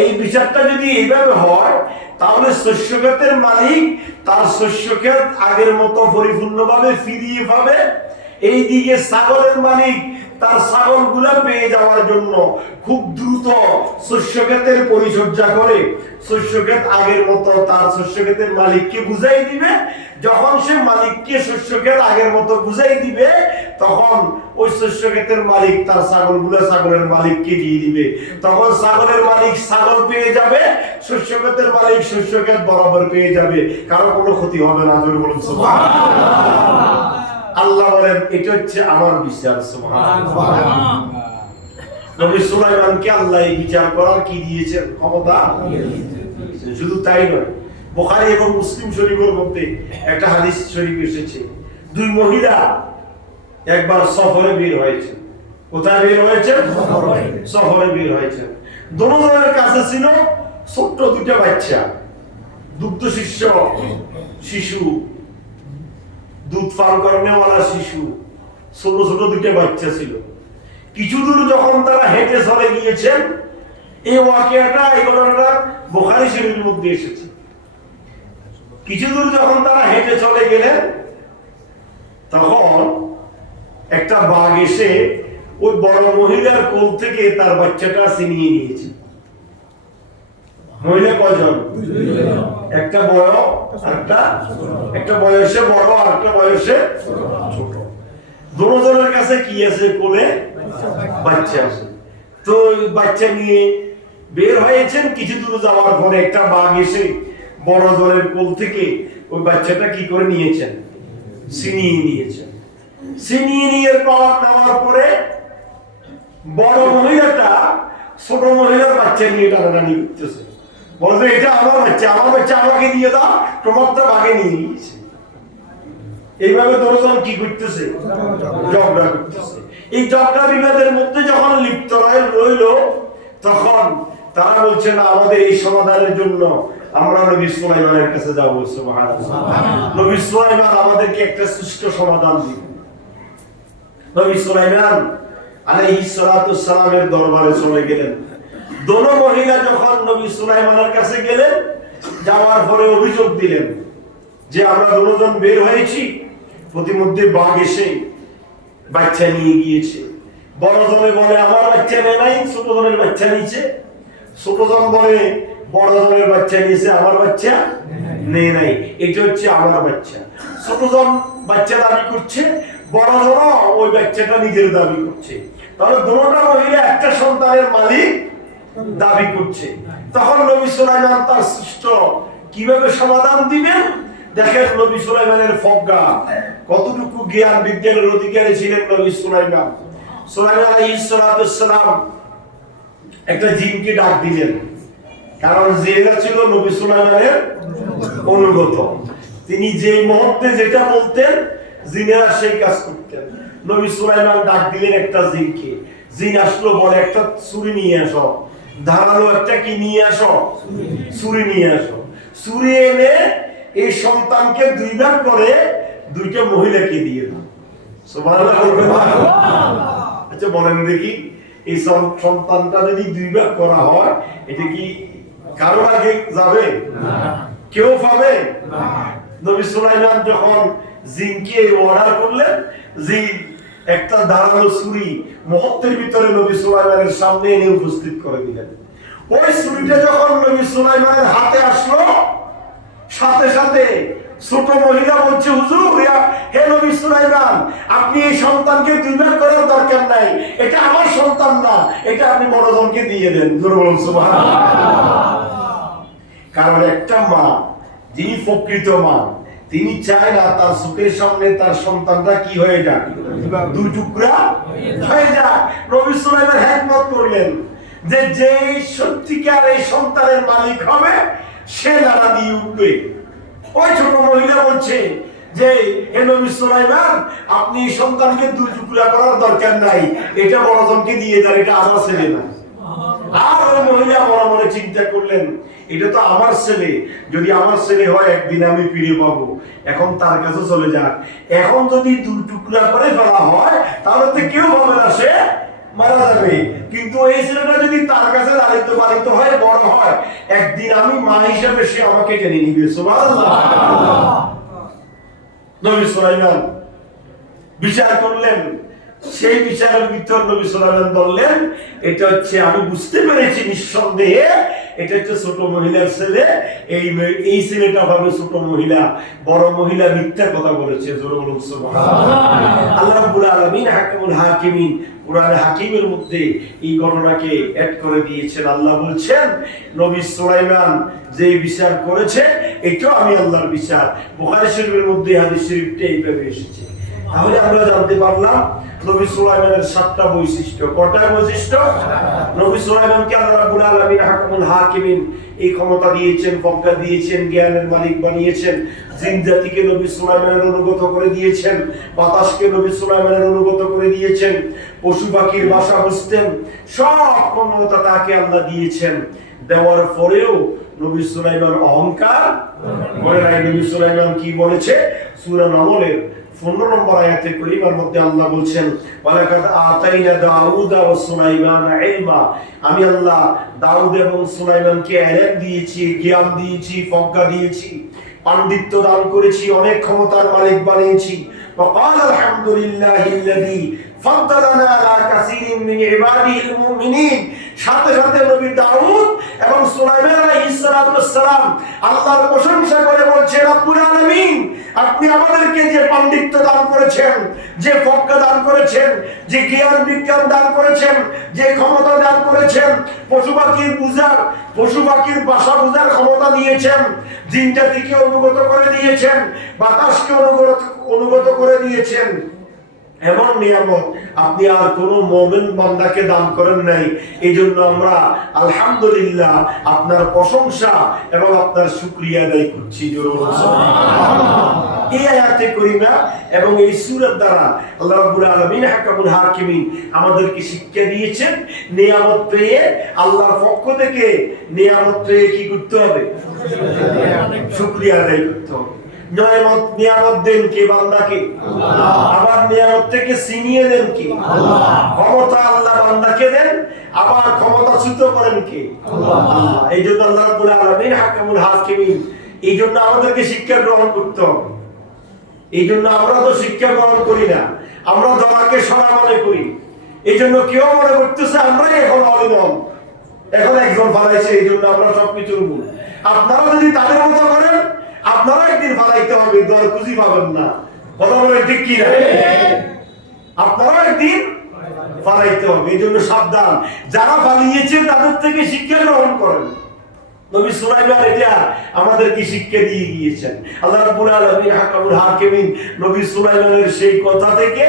এই বিচারটা যদি এইভাবে হয় তাহলে শস্য ক্ষেতের মালিক তার শস্য ক্ষেত আগের মতো পরিপূর্ণভাবে ফিরিয়ে পাবে। এই দিকে ছাগলের মালিক তার ছাগলগুলা পেয়ে যাওয়ার জন্য খুব দ্রুত শস্য ক্ষেতের পরিচর্যা করে শস্য ক্ষেত আগের মতো তার শস্য ক্ষেতের মালিককে বুঝাই দিবে। যখন সে মালিককে শস্য ক্ষেত আগের মতো বুঝাই দিবে তখন ওই শস্য ক্ষেতের মালিক তার ছাগলগুলা ছাগলের মালিককে দিয়ে দিবে। তখন ছাগলের মালিক ছাগল পেয়ে যাবে, শস্য ক্ষেতের মালিক শস্য ক্ষেত বরাবর পেয়ে যাবে, কারো কোনো ক্ষতি হবে না। জোরে বলুন সুবহানাল্লাহ। আল্লাহ বলেন, এটা হচ্ছে আমার বিচার। সুবহানাল্লাহ। নবী সুলাইমানকে আল্লাহ এই বিচার করার কি দিয়েছেন? ক্ষমতা। শুধু তাই নয়, বুখারী এবং মুসলিম শরীফের মধ্যে একটা হাদিস শরীফ এসেছে, দুই মহিলা একবার সফরে বের হয়েছে। কোথায় বের হয়েছে? সফরে বের হয়েছে। দুজনের কাছে ছিল ছোট্ট দুটো বাচ্চা, দুগ্ধ শিশু, দুধ পান করানোওয়ালা শিশু, ছোট ছোট দুটো বাচ্চা ছিল। কিছু দূর যখন তারা হেঁটে চলে গিয়েছেন, এই ওয়াকিয়াটা এই ঘটনাটা বুখারী শরীফের মধ্যে এসেছে। কিছু দূর যখন তারা হেঁটে চলে গেলেন তখন একটা বাঘ এসে ওই বড় মহিলার কোল থেকে তার বাচ্চাটা ছিনিয়ে নিয়েছে। মহিলা কয়জন? একটা বড়, একটা বয়সে বড় আর একটা বয়সে ছোট। দুজনের কাছে কি আছে? কোলে বাচ্চা আছে। তো বাচ্চা নিয়ে বের হয়েছেন। কিছু দূর যাওয়ার পরে একটা বাঘ এসে বড় জনের কোল থেকে ওই বাচ্চাটা কি করে নিয়েছেন? ছিনিয়ে নিয়েছেন। ছিনিয়ে নিয়ে নেওয়ার পরে বড় মহিলাটা ছোট মহিলার বাচ্চা নিয়ে টানাটানি করতেছে, বলতে এটা আমার বাচ্চা, আমার বাচ্চা আমাকে দিয়ে দাও, তোমার তো বাঘে নিয়ে নিয়েছে। এইভাবে দুজন কি করতেছে? ঝগড়া করতেছে। এই ঝগড়া বিবাদের মধ্যে যখন লিপ্ত রইল, তখন তারা বলছে না, আমাদের এই সমাধানের জন্য আমরা নবী সুলাইমানের কাছে যাবো। সুবহানাল্লাহ। নবী সুলাইমান আমাদেরকে একটা সুষ্ঠু সমাধান দিন। নবী সুলাইমান আলাইহিস সালাতু সালামের দরবারে চলে গেলেন। দোনো মহিলা যখন নবী সুলাইমানের কাছে গেলেন, যাওয়ার পরে অভিযোগ দিলেন যে আমরা দুজন বের হয়েছি, প্রতিমধ্যে বাঘ এসে বাচ্চা নিয়ে গিয়েছে। বড় জনে বলে আমার বাচ্চা নেয় নাই, ছোট জনের বাচ্চা নিয়েছে। ছোট জন বলে বড় জনের বাচ্চা নিয়েছে, আমার বাচ্চা নেয় নাই, এটা হচ্ছে আমার বাচ্চা। ছোট জন বাচ্চা দাবি করছে, বড় জন ওই বাচ্চাটা নিজের দাবি করছে। তাহলে দুটোটা মহিলা একটা সন্তানের মালিক দাবি করছে। তখন নবী সুলাইমান তার সৃষ্ট কিভাবে সমাধান দিবেন দেখেন। নবী সুলাইমানের ফজ্ঞা, কতটুকু জ্ঞান বিজ্ঞানের অধিকারী ছিলেন নবী সুলাইমান। সুলাইমান আলাইহিস সালাতু সালাম একটা জিনকে ডাক দিলেন, কারণ জিনেরা ছিল নবী সুলাইমানের অনুগত। তিনি যে মুহূর্তে যেটা বলতেন জিনেরা সেই কাজ করতেন। নবী সুলাইমান ডাক দিলেন একটা জিনকে। জিন আসলো, বলে একটা ছুরি নিয়ে আসো, ধারালো একটা কি নিয়ে আসো, ছুরি নিয়ে আসো। ছুরি এনে এই সন্তানকে দুই ভাগ করে দুইটা মহিলাকে দিয়ে দাও। সুবহানাল্লাহ। আচ্ছা বলেন দেখি, এই সন্তানটা যদি দুই ভাগ করা হয়, এটা কি কারো আগে যাবে? কেউ পাবে? নবী সুলাইমান যখন জিনকে অর্ডার করলেন, জিন একটা ধারালো ছুরি মুহূর্তের ভিতরে নবী সুলাইমানের সামনে এনে উপস্থিত করে দিলেন। ওই ছুরিটা যখন নবী সুলাইমানের হাতে আসলো, সাথে সাথে ছোট মহিলা বলছে, হুজুর, হে নবী সুলাইমান, আপনি এই সন্তানকে দুই ভাগ করার দরকার নাই, এটা আমার সন্তান না, এটা আপনি বড় জনকে দিয়ে দেন। জোরে বলুন সুবহানাল্লাহ। কারণ একটা মা, যিনি প্রকৃত মা, তিনি চায় না তার চোখের সামনে তার সন্তানটা কি হয়ে যাক, দুই টুকরা হয়ে যাক। নবী সুলাইমান হিকমত করলেন যে যে সত্যিকার এই সন্তানের মালিক হবে সে নাড়া দিয়ে উঠবে। ওই ছোট মহিলা বলছে যে হে নবী সুলাইমান, আপনি সন্তানকে দুই টুকরা করার দরকার নাই, এটা বড়জনকে দিয়ে দেন, এটা আমার ছেলে না। আর ওই মহিলা মনে মনে চিন্তা করলেন, এটা তো আমার ছেলে, যদি আমার ছেলে হয় একদিন আমি ফিরে পাবো, এখন তার কাছে চলে যাক। এখন যদি দুই টুকরা করে ফেলা হয় তাহলে তো কেউ ভাবে না সে মারা যাবে, কিন্তু এই ছেলেটা যদি তার কাছে লালিত পালিত হয়, বড় হয়, একদিন আমি মা হিসেবে সে আমাকে টেনে নিবে। সুবহানাল্লাহ। নবী সুলাইমান বিচার করলেন। সেই বিচারের ভিতর নবী সুলাইমান বললেন, এটা হচ্ছে, আমি বুঝতে পেরেছি নিঃসন্দেহে এটা হচ্ছে ছোট মহিলার ছেলে। এই ছেলেটা হবে ছোট মহিলা, বড় মহিলা মিথ্যা কথা বলেছে। জোরে বলুন সুবহানাল্লাহ। আল্লাহ রাব্বুল আলামিন হাকিমুল হাকিমিন কুরআনে হাকিমের মধ্যে এই ঘটনাকে এড করে দিয়েছেন। আল্লাহ বলছেন, নবী সুলাইমান যে বিচার করেছে এটাও আমি আল্লাহর বিচার। বুখারী শরীফের মধ্যে হাদিস শরীফটা এইভাবে এসেছে। তাহলে আমরা জানতে পারলাম নবী সুলাইমানের 7টা বৈশিষ্ট্য। কয়টা বৈশিষ্ট্য? নবী সুলাইমানকে আল্লাহ রাব্বুল আলামিন হাকিমুল হাকিমিন এই ক্ষমতা দিয়েছেন, প্রজ্ঞা দিয়েছেন, জ্ঞানের মালিক বানিয়েছেন। জিন জাতিকে নবী সুলাইমানের অনুগত করে দিয়েছেন, বাতাসকে নবী সুলাইমানের অনুগত করে দিয়েছেন, পশু পাখির ভাষা বুঝতেন, সব ক্ষমতা তাকে আল্লাহ দিয়েছেন। দেওয়ার পরেও নবী সুলাইমান অহংকার করে নাই। নবী সুলাইমান কি বলেছে? সূরা নামলের 15 নম্বর আয়াতে কারীমার মধ্যে আল্লাহ বলছেন, ওয়ালাকাদ আতাইনা দাউদা ওয়া সুলাইমানা ইলমা, আমি আল্লাহ দাউদ এবং সুলাইমানকে ইলম দিয়েছি, জ্ঞান দিয়েছি, প্রজ্ঞা দিয়েছি, পাণ্ডিত্য দান করেছি, অনেক ক্ষমতার মালিক বানিয়েছি। وقال الحمد لله الذي فضلنا على كثير من عباده المؤمنين সাথে সাথে নবী দাউদ এবং সুলাইমান আলাইহিস সালাম আল্লাহর প্রশংসা করে বলছে রব্বুল আলামিন আপনি আমাদেরকে যে পাণ্ডিত্য দান করেছেন, যে প্রজ্ঞা দান করেছেন, যে জ্ঞান বিজ্ঞান দান করেছেন, যে ক্ষমতা দান করেছেন, পশু পাখির ভাষা বোঝার ক্ষমতা দিয়েছেন, জিন জাতিকে অনুগত করে দিয়েছেন, বাতাসকে অনুগত করে দিয়েছেন, এমন নিয়ামত আপনি আর কোন মুমিন বান্দাকে দান করেন নাই। এই জন্য আমরা আলহামদুলিল্লাহ আপনার প্রশংসা এবং আপনার শুকরিয়া আদায় করছি। এই আয়াতে করিমা এবং এই সূরার দ্বারা আল্লাহ রাব্বুল আলামিন হাকামুল হাকিমিন আমাদেরকে শিক্ষা দিয়েছেন নিয়ামত পেয়ে আল্লাহর পক্ষ থেকে নিয়ামত পেয়ে কি করতে হবে? শুকরিয়া আদায় করতে হবে। নিয়ামত দেন কে? বান্দাকে। আবার নিয়ামত থেকে ছিনিয়ে দেন কে? ক্ষমতা আল্লাহ বান্দাকে দেন, আবার ক্ষমতাচ্যুত করেন কে? আল্লাহ। এই জন্য আল্লাহ রাব্বুল আলামিন হাকামুল হাকিমিন এই জন্য আমাদেরকে শিক্ষা গ্রহণ করতে হবে। এই জন্য আমরা তো শিক্ষা গ্রহণ করি না, আমরা ধরাকে সরা মনে করি। এই জন্য কেউ মনে করতেছে আমরাই এখন অলিনম, এখন একজন ফালাইছে, এই জন্য আমরা সবকিছুর মূল। আপনারা যদি তাদের মতো করেন আপনারা একদিন ফালাইতে হবে, দর খুঁজি পাবেন না। কথা বলেন ঠিক কি না? আপনারা একদিন ফালাইতে হবে। এই জন্য সাবধান, যারা ফালিয়েছে তাদের থেকে শিক্ষা গ্রহণ করেন। নবী সুলাইমান এটা আমাদেরকে শিক্ষা দিয়ে গিয়েছেন। আল্লাহ রাব্বুল আলামিন হাকামুল হাকিমিন নবী সুলাইমানের সেই কথা থেকে,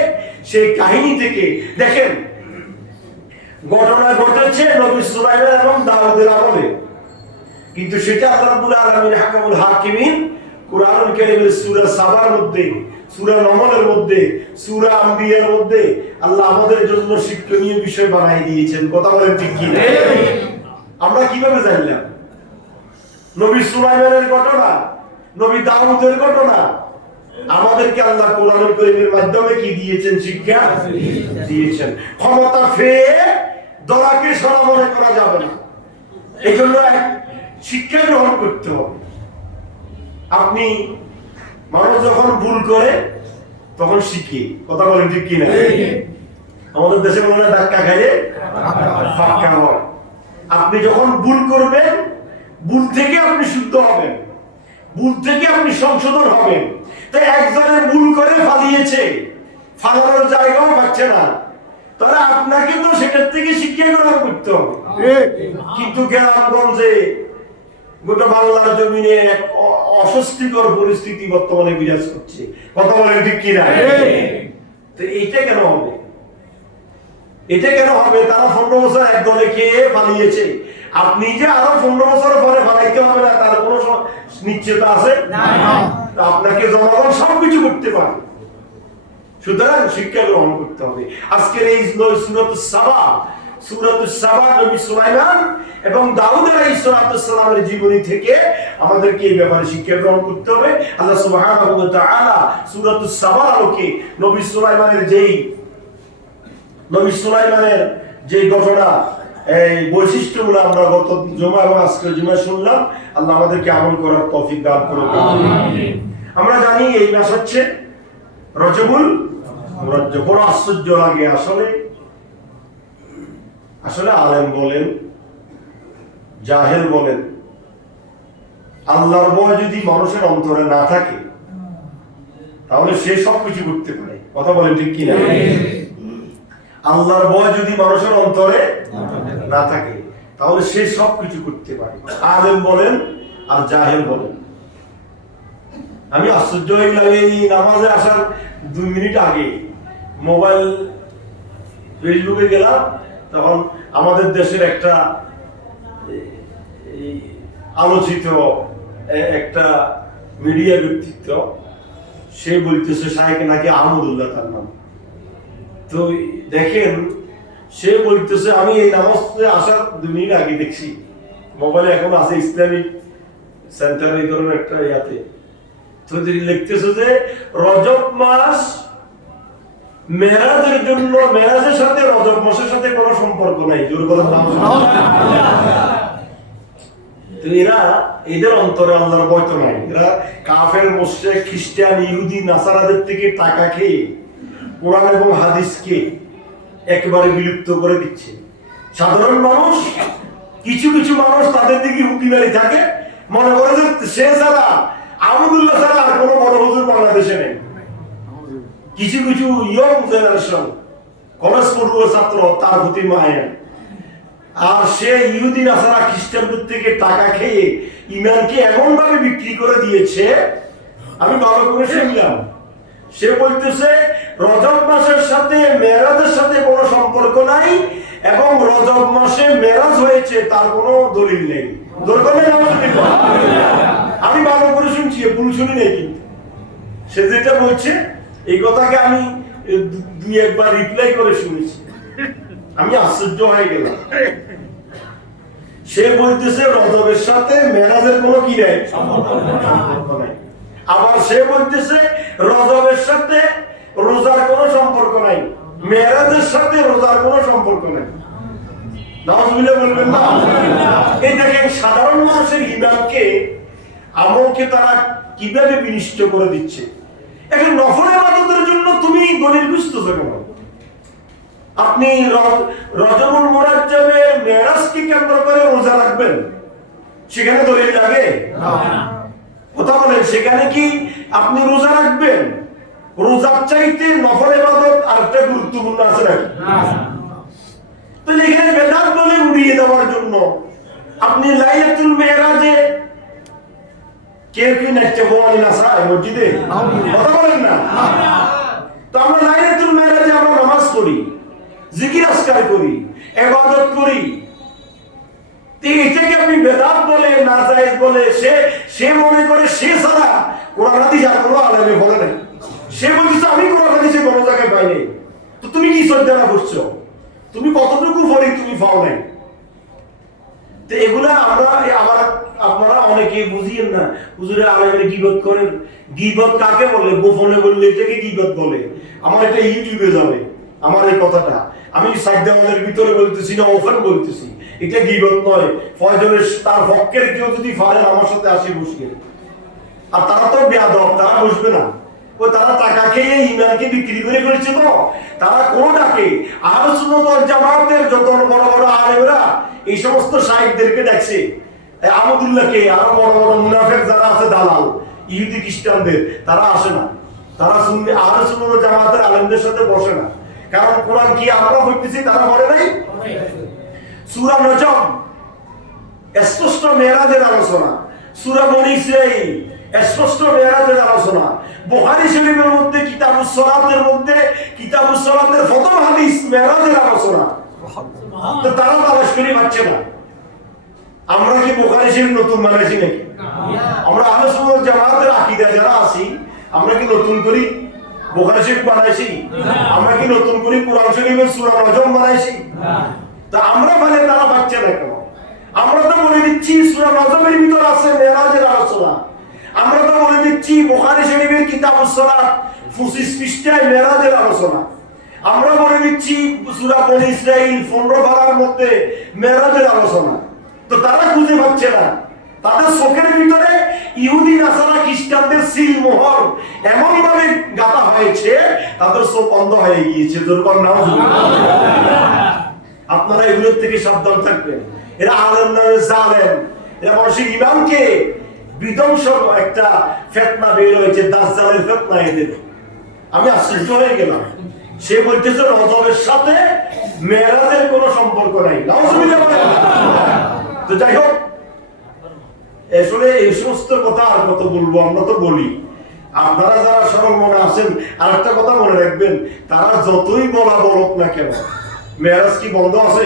সেই কাহিনী থেকে দেখেন ঘটনা ঘটেছে নবী সুলাইমান এবং দাউদের আমলে, কিন্তু সেটা আল্লাহ রাব্বুল আলামিন হাকামুল হাকিমিন কুরআনুল কারীমের সূরা সাবার মধ্যে, সূরা নমলের মধ্যে, সূরা আম্বিয়ার মধ্যে আল্লাহ আমাদের জন্য শিক্ষণীয় বিষয় বানাই দিয়েছেন। কথা বলেন ঠিক কি না? আমরা কিভাবে জানলাম? নবী সুলাইমানের ঘটনা, নবী দাউদের ঘটনা আমাদেরকে আল্লাহ কুরআনুল কারীমের মাধ্যমে কি দিয়েছেন? শিক্ষা দিয়েছেন। ক্ষমতা পেয়ে দরাকে সরা মনে করা যাবে না। এই জন্য শিক্ষা গ্রহণ করতে হবে। আপনি মানুষ যখন ভুল করে তখন শিখে। কথা বলেন ঠিক কিনা? আমাদের দেশে বলে না ধাক্কা খাইলে ফাক্কা হয়। আপনি যখন ভুল করবেন, ভুল থেকে আপনি শুদ্ধ হবেন, ভুল থেকে আপনি সংশোধন হবেন। তাই একজনের ভুল করে ফালিয়েছে, ফালানোর জায়গাও পাচ্ছে না, তাহলে আপনাকে তো সেটার থেকে শিক্ষা গ্রহণ করতে হবে। কিন্তু গ্রামগঞ্জে গোটা বাংলার জমিনে এক অস্বস্তিকর পরিস্থিতি বর্তমানে বিরাজ করছে। কথা বলেন ঠিক কিনা? তো এইটা কেন হবে? এটা কেন হবে? তারা 15 বছর এক দলে খেয়ে পালিয়েছে, আপনি যে আরো 15 বছর পরে পালাইতে হবে না তার কোনো নিশ্চয়তা আছে না। আপনাকে জনগণ সবকিছু করতে পারে, সুতরাং শিক্ষা গ্রহণ করতে হবে। আজকের এই সূরাতুস সাবা নবী সুলাইমান এবং দাউদ আলাইহিস সালামের জীবনী থেকে আমাদেরকে এই ব্যাপারে শিক্ষা গ্রহণ করতে হবে। আল্লাহ সুবহানাহু ওয়া তাআলা সূরাতুস সাবার আলোকে নবী সুলাইমানের যে ঘটনা, এই বৈশিষ্ট্যগুলো আমরা গত জুমা এবং আজকের জুমায় শুনলাম। আল্লাহ আমাদেরকে আমল করার তৌফিক দান করুন। আমিন। আমরা জানি এই মাস হচ্ছে রজবুল মুরাজ্জব। বড় আশ্চর্য লাগে আসলে আলেম বলেন, জাহেল বলেন, আল্লাহর ভয় যদি মানুষের অন্তরে না থাকে তাহলে সে সবকিছু করতে পারে। কথা বলেন ঠিক কিনা? আল্লাহর ভয় যদি মানুষের অন্তরে না থাকে তাহলে সে সবকিছু করতে পারে। আলেম বলেন আর জাহেল বলেন। আমি আশ্চর্য হয়ে গেলাম, এই নামাজে আসার 2 মিনিট আগে মোবাইল ফেসবুকে গেলাম, তখন আমাদের দেশের একটা আলোচিত একটা মিডিয়া ব্যক্তিত্ব, সে বলতেছে শায়েখ নাকি আহমদুল্লাহ তার নাম। তো দেখেন সে বলতেছে, আমি এই নামাজে আসার 2 মিনিট আগে দেখছি মোবাইলে এখন আছে ইসলামিক সেন্টার এই ধরনের একটা ইয়াতে, তো লিখতেছে যে রজব মাস মেরাজের জন্য, মেরাজের সাথে রজব মাসের সাথে কোনো সম্পর্ক নাই। জোর কথা তো এদের অন্তরে আল্লাহর ভয় তো নাই। এরা কাফের, মুশরিক, খ্রিস্টান, ইহুদি, নাসারাদের থেকে টাকা খেয়ে কোরআন এবং হাদিসকে একেবারে বিলুপ্ত করে দিচ্ছে। সাধারণ মানুষ, কিছু কিছু মানুষ তাদের দিকে হুকিমারি থাকে, মনে করে যে সে ছাড়া, আহমদুল্লাহ ছাড়া আর কোনো বড় হুজুর বাংলাদেশে নেই। কিছু কিছু ইয়ং জেনারেশন, কলেজ পড়ুয়া ছাত্র তার প্রতি মায়া, আর সে ইহুদি, নাসারা, খ্রিস্টানদের থেকে টাকা খেয়ে ইমানকে এমন ভাবে বিক্রি করে দিয়েছে। আমি ভালো করে শুনলাম, সে বলতেছে রজব মাসের সাথে মেরাজের সাথে কোনো সম্পর্ক নাই, এবং রজব মাসে মেরাজ হয়েছে তার কোনো দলিল নেই। আমি ভালো করে শুনছি, ভুল শুনি নাই। কিন্তু সে যেটা বলছে এই কথাকে আমি দুই একবার রিপ্লাই করে শুনেছি, আমি আশ্চর্য হয়ে গেলাম। সে বলতেছে রজবের সাথে মেরাজের কোনো কি নাই, সম্পর্ক নাই। আবার সে বলতেছে রজবের সাথে রোজার কোনো সম্পর্ক নাই, মেরাজের সাথে রোজার কোনো সম্পর্ক নাই। নাউজুবিল্লাহ বলবেন না? এই দেখেন সাধারণ মানুষের ঈমানকে, আমলকে তারা কিভাবে বিনষ্ট করে দিচ্ছে। এখন নফল ইবাদতের জন্য তুমি দলিল খুঁজতেছো কেন? আপনি রজবুল মুরাজ্জামের মেরাজকে কেন্দ্র করে রোজা রাখবেন, সেখানে দলিল লাগে না। কথা বলেন, সেখানে কি আপনি রোজা রাখবেন? রোজার চাইতে নফল ইবাদত আরেকটা গুরুত্বপূর্ণ আছে নাকি? তো এখানে বেদাত বলে উড়িয়ে দেওয়ার জন্য আপনি লাইলাতুল মেরাজে কেউ কি নাচতে বলেন আসা মসজিদে? কথা বলেন না। তো আমরা লাইলাতুল মেরাজে আমরা নামাজ পড়ি, জিকির আজকার করি, ইবাদত করি। এটাকে আপনি বেদাত বলে, নাজায়েজ বলে, সে মনে করে সে ছাড়া কোরআন হাদিস আর কোনো আলেমে বলে নাই। সে বলতেছে আমি কোরআন হাদিসে কোনো জায়গায় পাই নাই। তো তুমি কি শ্রদ্ধা করছো? তুমি কতটুকু পড়ি তুমি পাও নাই? তো এগুলা আপনারা অনেকে বুঝিয়েন না, হুজুরে আলেমের গীবত করেন। গীবত কাকে বলে? গোপনে বললে এটাকে গীবত বলে। আমার এটা ইউটিউবে যাবে, আমার এই কথাটা আমি সাইড দেওয়ালের ভিতরে বলতেছি না, ওপেন বলতেছি। এটা গীবত নয়। প্রয়োজনে তার পক্ষের কেউ যদি পারেন আমার সাথে আসি বসিয়ে। আর তারা তো বেয়াদব, তারা বসবে না। তারা টাকা খেয়ে ইমানকে বিক্রি করে ফেলছে। তো তারা কোনটাকে আহলে সুন্নাত ওয়াল জামাতের যত বড় বড় আলেমরা এই সমস্ত শাইখদেরকে ডাকছে, আহমদুল্লাহকে, আরো বড় বড় মুনাফিক যারা আছে দালাল ইহুদি খ্রিস্টানদের, তারা আসে না। তারা সুন্নি আহলে সুন্নাত ওয়াল জামাতের আলেমদের সাথে বসে না। কারণ কোরআন কি আমরা পড়তেছি, তারা পড়ে নাই। সূরা নজম স্পষ্ট মেরাজের আলোচনা, সূরা বনী ইসরাঈল স্পষ্ট মেরাজের আলোচনা, বুখারী শরীফের মধ্যে কিতাবুস সালাতের মধ্যে কিতাবুস সালাতের প্রথম হাদিস মেরাজের আলোচনা। তো তারা তালাশ করে পাচ্ছে না। আমরা কি বুখারী শরীফ নতুন বানাইছি নাকি? আমরা আহলে সুন্নাত ওয়াল জামাতের আকীদা যারা আছি, আমরা কি নতুন করি বুখারী শরীফ বানাইছি? আমরা কি নতুন করে কোরআন শরীফের সূরা নজম বানাইছি? তা আমরা বলে তারা পাচ্ছে না কেন? আমরা তো বলে দিচ্ছি সূরা নজমের ভিতর আছে মেরাজের আলোচনা। আমরা তো বলে দিচ্ছি বুখারী শরীফের কিতাবুস সালাত 25 পৃষ্ঠায় মেরাজের আলোচনা। আমরা বলে দিচ্ছি সূরা বনী ইসরাঈল 15 পারার মধ্যে মেরাজের আলোচনা। তো তারা খুঁজে পাচ্ছে না। তাদের চোখের ভিতরে ইহুদি, নাসারা, খ্রিস্টানদের সিল মোহর এমন ভাবে গাঁথা হয়েছে, তাদের চোখ অন্ধ হয়ে গিয়েছে। দুর্বল নাও, আপনারা এগুলোর থেকে সাবধান থাকবেন। এরা আলেম নামে জালেম, এরা মানুষের ইমানকে বিধ্বংস একটা ফিতনা বের হয়েছে, দাজ্জালের ফিতনা এদের। আমি আশ্চর্য হয়ে গেলাম। সে বলতেছে রজবের সাথে মেরাজের কোনো সম্পর্ক নাই। নাউজুবিল্লাহ। তো যাই হোক, আসলে এই সমস্ত কথা আর কত বলবো, আমরা তো বলি। আপনারা যারা সরল মনে আছেন, আর একটা কথা মনে রাখবেন, তারা যতই বলুক না কেন, মেরাজ কি বন্ধ আছে?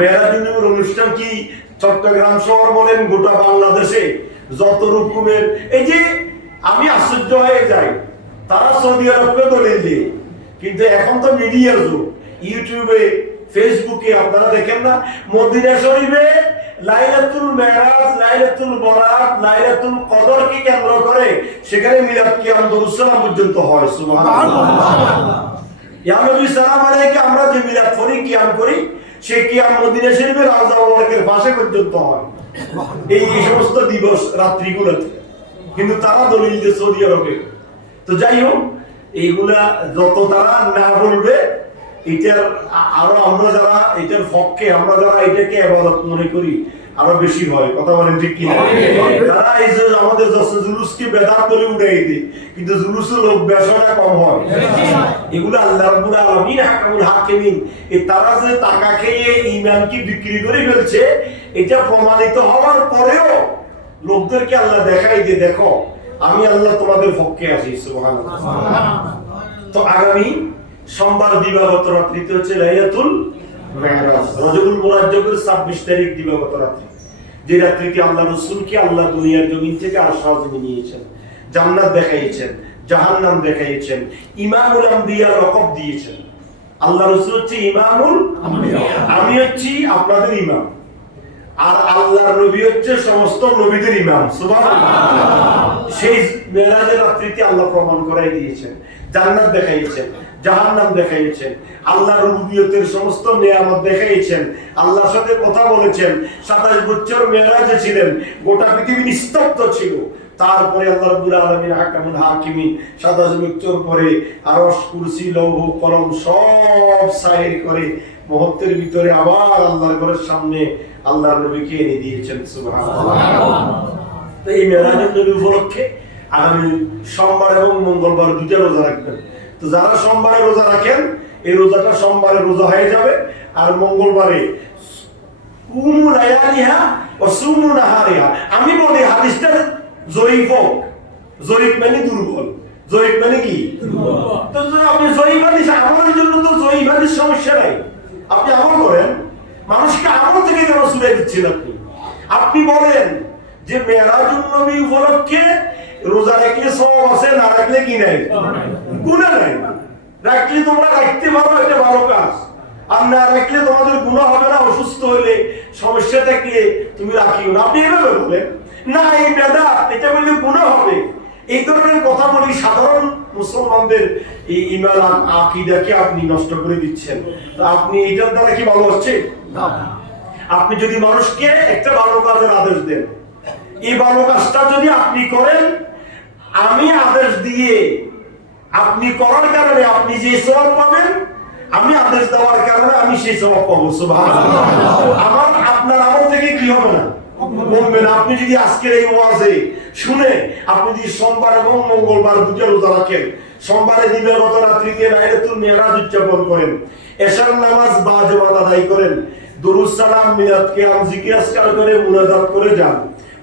মেরাজের অনুষ্ঠান কি চট্টগ্রাম শহর বলেন গোটা বাংলাদেশে যত রকমের, এই যে আমি আশ্চর্য হয়ে যাই, তারা সৌদি আরবকে দলিল দিয়ে। কিন্তু এখন তো মিডিয়ার যুগ, ইউটিউবে, ফেসবুকে আপনারা দেখেন না, মদিনা শরীফে লাইলাতুল মেরাজ, লাইলাতুল বরাত, লাইলাতুল কদরকে কেন্দ্র করে সেখানে মিলাদ কিয়াম দরুদ সালাম পর্যন্ত হয়। সুবহানাল্লাহ। ইয়া নবী সালাম আলাইহি আমরা যে মিলাদ পড়ি, কিয়াম করি, সেই কিয়াম মদিনা শরীফের রওজা মুবারকের পাশে পর্যন্ত হয়। এই সমস্ত দিবস রাত্রিগুলোতে, কিন্তু তারা দলিল দিয়ে সৌদি আরবে। তো যাই হোক, এইগুলা যত তারা না বলবে, এটার আরো আমরা যারা এটার পক্ষে, আমরা যারা এটাকে ইবাদত মনে করি আরো বেশি হয়। কথা বলেন ঠিক কি না? তারা এই যে আমাদের জুলুসকে বেদাত বলে উড়াই দেয়, কিন্তু জুলুসের লোক বেশনা কম হয়। এগুলো আল্লাহ রাব্বুল আলামিন হাকামুল হাকিমিন, এই তারা যে টাকা খেয়ে ঈমানকে বিক্রি করে ফেলছে, এটা প্রমাণিত হওয়ার পরেও লোকদেরকে আল্লাহ দেখাই দিয়ে, দেখো আমি আল্লাহ তোমাদের পক্ষে আছি। সুবহানাল্লাহ। তো আগামী সোমবার দিবাগত রাত্রিতে হচ্ছে লাইলাতুল মেরাজ, রজবুল মুরাজ্জবের 26 তারিখ দিবাগত রাত্রি, যে রাত্রিতে আল্লাহ রাসূলকে আল্লাহ দুনিয়ার জমিন থেকে আরশ আযমে নিয়েছেন, জান্নাত দেখাইয়েছেন, জাহান্নাম দেখাইয়েছেন, ইমামুল আম্বিয়া লকব দিয়েছেন। আল্লাহ রাসূল হচ্ছে ইমামুল আম্বিয়া, আমি হচ্ছি আপনাদের ইমাম, আর আল্লাহর নবী হচ্ছে সমস্ত নবীদের ইমাম। সুবহানাল্লাহ। সেই মেরাজের রাত্রিতে আল্লাহ প্রমাণ করাই দিয়েছেন, জান্নাত দেখাইয়েছেন, জাহান্নাম দেখাইয়েছেন, আল্লাহর রুবিয়তের সমস্ত নিয়ামত দেখাইয়েছেন, আল্লাহর সাথে কথা বলেছেন। 27 বছর মেরাজে ছিলেন, গোটা পৃথিবী নিস্তব্ধ ছিল। তারপরে আল্লাহ রাব্বুল আলামিন হাকামুল হাকিমিন 27 বছর পরে আরশ, কুরসি, লৌহ, কলম সব সাইর করে মুহূর্তের ভিতরে আবার আল্লাহর ঘরের সামনে আল্লাহর নবীকে এনে দিয়েছেন। সুবহানাল্লাহ। তো এই মেরাজের নবী উপলক্ষে আগামী সোমবার এবং মঙ্গলবার দুইটা রোজা রাখবেন। তো যারা সোমবারে রোজা রাখেন, এই রোজাটা সোমবারে রোজা হয়ে যাবে, আর মঙ্গলবারে কুমু লায়ালিহা ওয়া সুমু নাহারিহা। আমি বলি হাদিসটা জয়ীফ, জয়ীফ মানে দুর্বল, জয়ীফ মানে কি? তো আপনি জয়ীফ হাদিস, আমাদের জন্য তো জয়ীফ হাদিস সমস্যা নাই, আপনি আমল করেন। মানুষকে আমল থেকে কেন ছুড়ে দিচ্ছেন আপনি? আপনি বলেন যে মেরাজুন নবী উপলক্ষে রোজা রাখলে সওয়াব আছে, না রাখলে কি নাই? গুনাহ নাই। রাখলে তোমরা রাখতে পারো, এটা ভালো কাজ। আর না রাখলে তোমাদের গুনাহ হবে না, অসুস্থ হইলে সমস্যা থাকলে তুমি রাখিও না। আপনি এভাবে বলেন না, এই বেদাত, এটা বললে গুনাহ হবে। এই ধরনের কথা বলি সাধারণ মুসলমানদের এই ঈমান আকীদাকে আপনি নষ্ট করে দিচ্ছেন। তো আপনি এটার দ্বারা কি ভালো হচ্ছে? না। আপনি যদি মানুষকে একটা ভালো কাজের আদেশ দেন, এই ভালো কাজটা যদি আপনি করেন, আমি আদেশ দিয়ে আপনি করার কারণে আপনি যে সওয়াব পাবেন, আমি আদেশ দেওয়ার কারণে আমি সেই সওয়াব পাবো। সুবহানাল্লাহ। আমার আপনার আমল থেকে কি হবে না? বলবেন। আপনি যদি আজকের এই ওয়াজে শুনে আপনি যদি সোমবার এবং মঙ্গলবার দুটো রোজা রাখেন, সোমবারে দিবাগত রাত্রিতে লাইলাতুল মেরাজ উদযাপন করেন, এশার নামাজ বাজামাত আদায় করেন, দুরূদ সালাম মিলাদ কিয়াম জিকির আজকার করে মুনাজাত করে যান,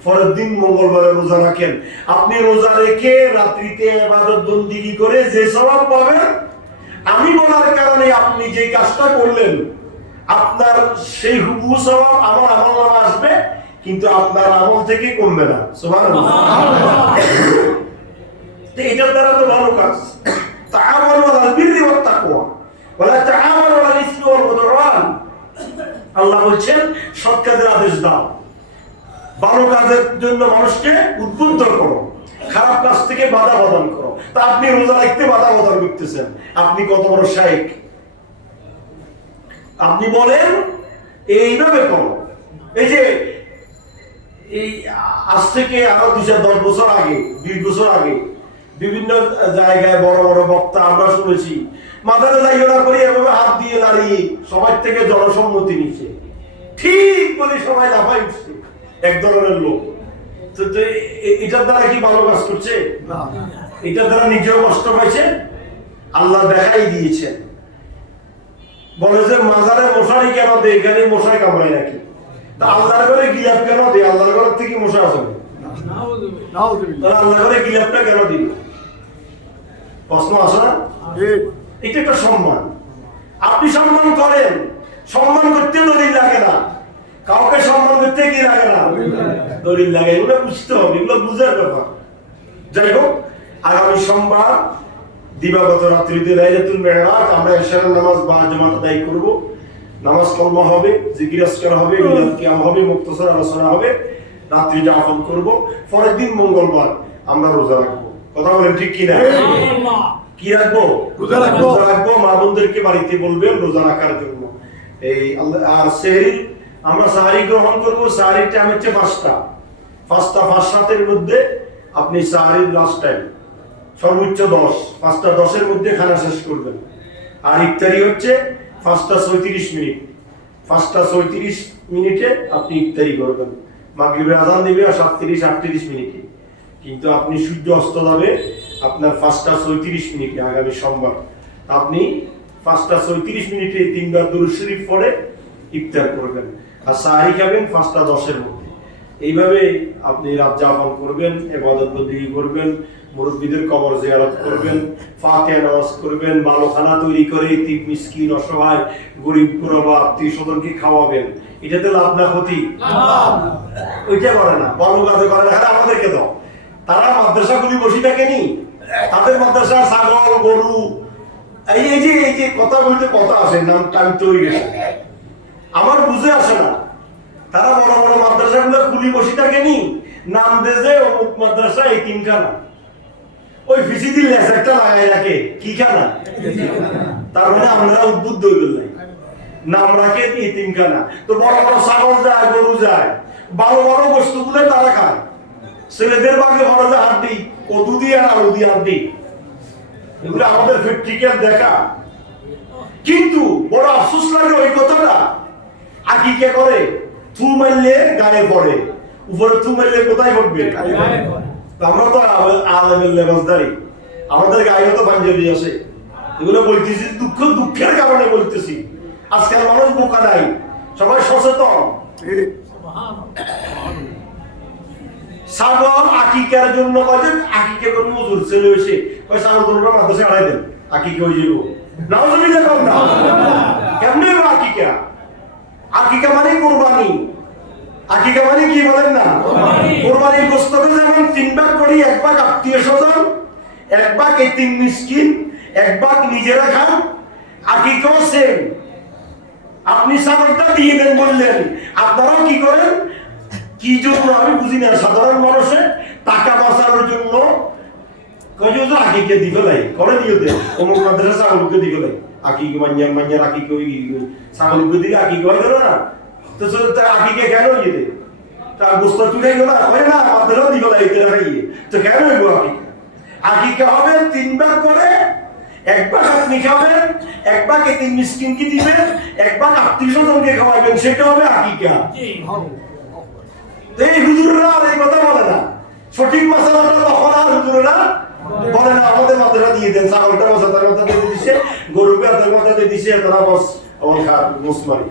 পরের দিন মঙ্গলবারে রোজা রাখেন, আপনি রোজা রেখে রাত্রিতে ইবাদত বন্দেগী করে যে সওয়াব পাবেন, আমি বলার কারণে আপনি যে কাজটা করলেন, আপনার সেই হুবহু সওয়াব আমার আমলনামা আসবে, কিন্তু আপনার আমল থেকে কমবে না। সুবহানাল্লাহ। তো এটার দ্বারা তো ভালো কাজ। তাআওয়ানু আলাল বিররি ওয়াত তাকওয়া ওয়া লা তাআওয়ানু আলাল ইসমি ওয়াল উদওয়ান। আল্লাহ বলেন সৎ কাজের আদেশ দাও, ভালো কাজের জন্য মানুষকে উদ্বুদ্ধ করো, খারাপ কাজ থেকে বাধা প্রদান করো। তা আপনি রোজা রাখতে বাধা প্রদান করতেছেন, আপনি কত বড় শায়েখ? আপনি বলেন এইভাবে করো। এই যে এই আজ থেকে আরো 210 বছর আগে, 20 বছর আগে বিভিন্ন জায়গায় বড় বড় বক্তা আমরা শুনেছি, মাথায় যাইও না করে এভাবে হাত দিয়ে দাঁড়িয়ে সবার থেকে জনসম্মতি নিচ্ছে, ঠিক বলে সবাই লাফাই উঠছে এক ধরনের লোক। তো এটার দ্বারা কি ভালো কাজ করছে? না। এটার দ্বারা নিজেও কষ্ট পাইছে, আল্লাহ দেখাই দিয়েছেন। বলে যে মাজারে মশারি কেন দেয়? এখানে মশাই কামড়ায় নাকি? তা আল্লাহর ঘরে গিলাপ কেন দেয়? আল্লাহর ঘর থেকে মশা আসে না, তাহলে আল্লাহর ঘরে গিলাপটা কেন দিল? প্রশ্ন আসে না? এটা একটা সম্মান। আপনি সম্মান করেন, সম্মান করতে দলিল লাগে না, কাউকে সম্মান করতে কি লাগে না? দলিল লাগে। এগুলো বুঝতে হবে, এগুলো বুঝার ব্যাপার। যাই হোক, আগামী সোমবার দিবাগত রাত্রিতে লাইলাতুল মেরাজ, আমরা এশারের নামাজ বাজামাত আদায় করব, নামাজ কলমা হবে, জিকির আজকার হবে, মিলাদ কিয়াম হবে, মুক্তসর আলোচনা হবে, রাত্রি যাপন করব। পরের দিন মঙ্গলবার আমরা রোজা রাখবো। কথা বলেন ঠিক কি না? কি রাখবো? রোজা রাখবো। রোজা রাখবো। মা বোনদেরকে বাড়িতে বলবেন রোজা রাখার জন্য। এই আর সেহরি আমরা সাহারি গ্রহণ করব, সাহারির টাইম হচ্ছে 5টা 5:07 মধ্যে আপনি সাহারির লাস্ট টাইম, সর্বোচ্চ 10, 5:10 মধ্যে খানা শেষ করবেন। আর ইফতারি হচ্ছে 5:37 5:37 আপনি ইফতারি করবেন। মাগরিবের আযান দিবে 37-38 কিন্তু আপনি সূর্য অস্ত যাবে আপনার 5:37 আগামী সোমবার। আপনি 5:37 3বার দুরূদ শরীফ পড়ে ইফতার করবেন, আর সাহারি খাবেন 5:10 মধ্যে। এইভাবে আপনি রাত যাপন করবেন, ইবাদত বন্দেগী করবেন, মুরব্বিদের কবর জিয়ারত করবেন, ফাতিহা নামাজ করবেন, ভালো খানা তৈরি করে এতিম মিসকিন অসহায় গরিব গুরবা আত্মীয় স্বজনকে খাওয়াবেন। এটাতে লাভ না ক্ষতি? ওইটা করে না, ভালো কাজে করে না। আমাদেরকে দাও, তারা মাদ্রাসাগুলি বসে থাকেনি, তাদের মাদ্রাসা ছাগল গরু এই যে কথা বলতে কথা আসে, নাম টাইম তৈরি গেছে, আমার বুঝে আসে না। তারা বড় বড় মাদ্রাসাগুলো খুলি বসে থাকেনি, নাম দেজে অমুক মাদ্রাসা এতিমখানা, ওই ফিসি দিল একটা লাগাই রাখে কি খানা, তার মানে আমরা উদ্বুদ্ধ হয়ে গেলাম, নাম রাখে এতিমখানা। তো বড় বড় ছাগল যায়, গরু যায়, ভালো বড় বস্তুগুলো তারা খায়। ছেলেদের বাগে বড় যে হাড্ডি, কদু দিয়ে আর আলু দিয়ে হাড্ডি, এগুলো আমাদের প্র্যাকটিক্যাল দেখা। কিন্তু বড় আফসোস লাগে ওই কথাটা, আকিকা করে থু মারলে গায়ে পড়ে, উপরে থু মারলে কোথায় পড়বে? আমরা তো আলেমের লেবাসদারি, আমাদের গায়ে তো পাঞ্জাবি আছে। এগুলো বলতেছি দুঃখের কারণে বলতেছি। আজকাল মানুষ বোকা নাই, সবাই সচেতন। ছাগল আকিকার জন্য কয়, আকিকা কোন মজুর ছেলে হয়েছে কয় ছাগল কোনটা মাদ্রাসা আড়াই দেন, আকিকা হয়ে যাব না। কেমনে আকিকা? আকিকা মানে কোরবানি। আকিকা মানে কি বলেন না? কোরবানির গোশতকে যেমন 3 ভাগ করি, 1 ভাগ আত্মীয় স্বজন, 1 ভাগ এতিম মিসকিন, 1 ভাগ নিজেরা খান, আকিকাও সেম। আপনি ছাগলটা দিয়ে দেন বললেন, আপনারাও কি করেন? কি জন্য আমি বুঝি না, সাধারণ মানুষে টাকা বাঁচানোর জন্য আকিকে দিবে লাই করে দিয়ে দেয়, অমুক মাদ্রাসা ছাগলকে দিবে লাই, আকিকে মাঞ্জার আকিকে ওই ছাগলকে দিলে আকিকে হয় গেল না, তো আকিকে কেন ইয়ে দেয়? তার গোস্ত তুলে গেল না, হয় না মাদ্রাসা দিবে লাই রাখাইয়ে, তো কেন হইব আকিকা? আকিকা হবে 3 ভাগ করে, 1 ভাগ আপনি খাবেন, 1 ভাগ এতিম মিসকিনকে দিবেন, 1 ভাগ আত্মীয় স্বজনকে খাওয়াবেন, সেটা হবে আকিকা। এই হুজুররা এই কথা বলে না, সঠিক মাসালাটা তখন আর হুজুররা বলে না। আমাদের মাথাটা দিয়ে দেন, ছাগলটা মাথার মাথা দিয়ে দিছে, গরুকে হাতের মাথা দিয়ে দিছে, তারা বস আমার খার মুসমারি।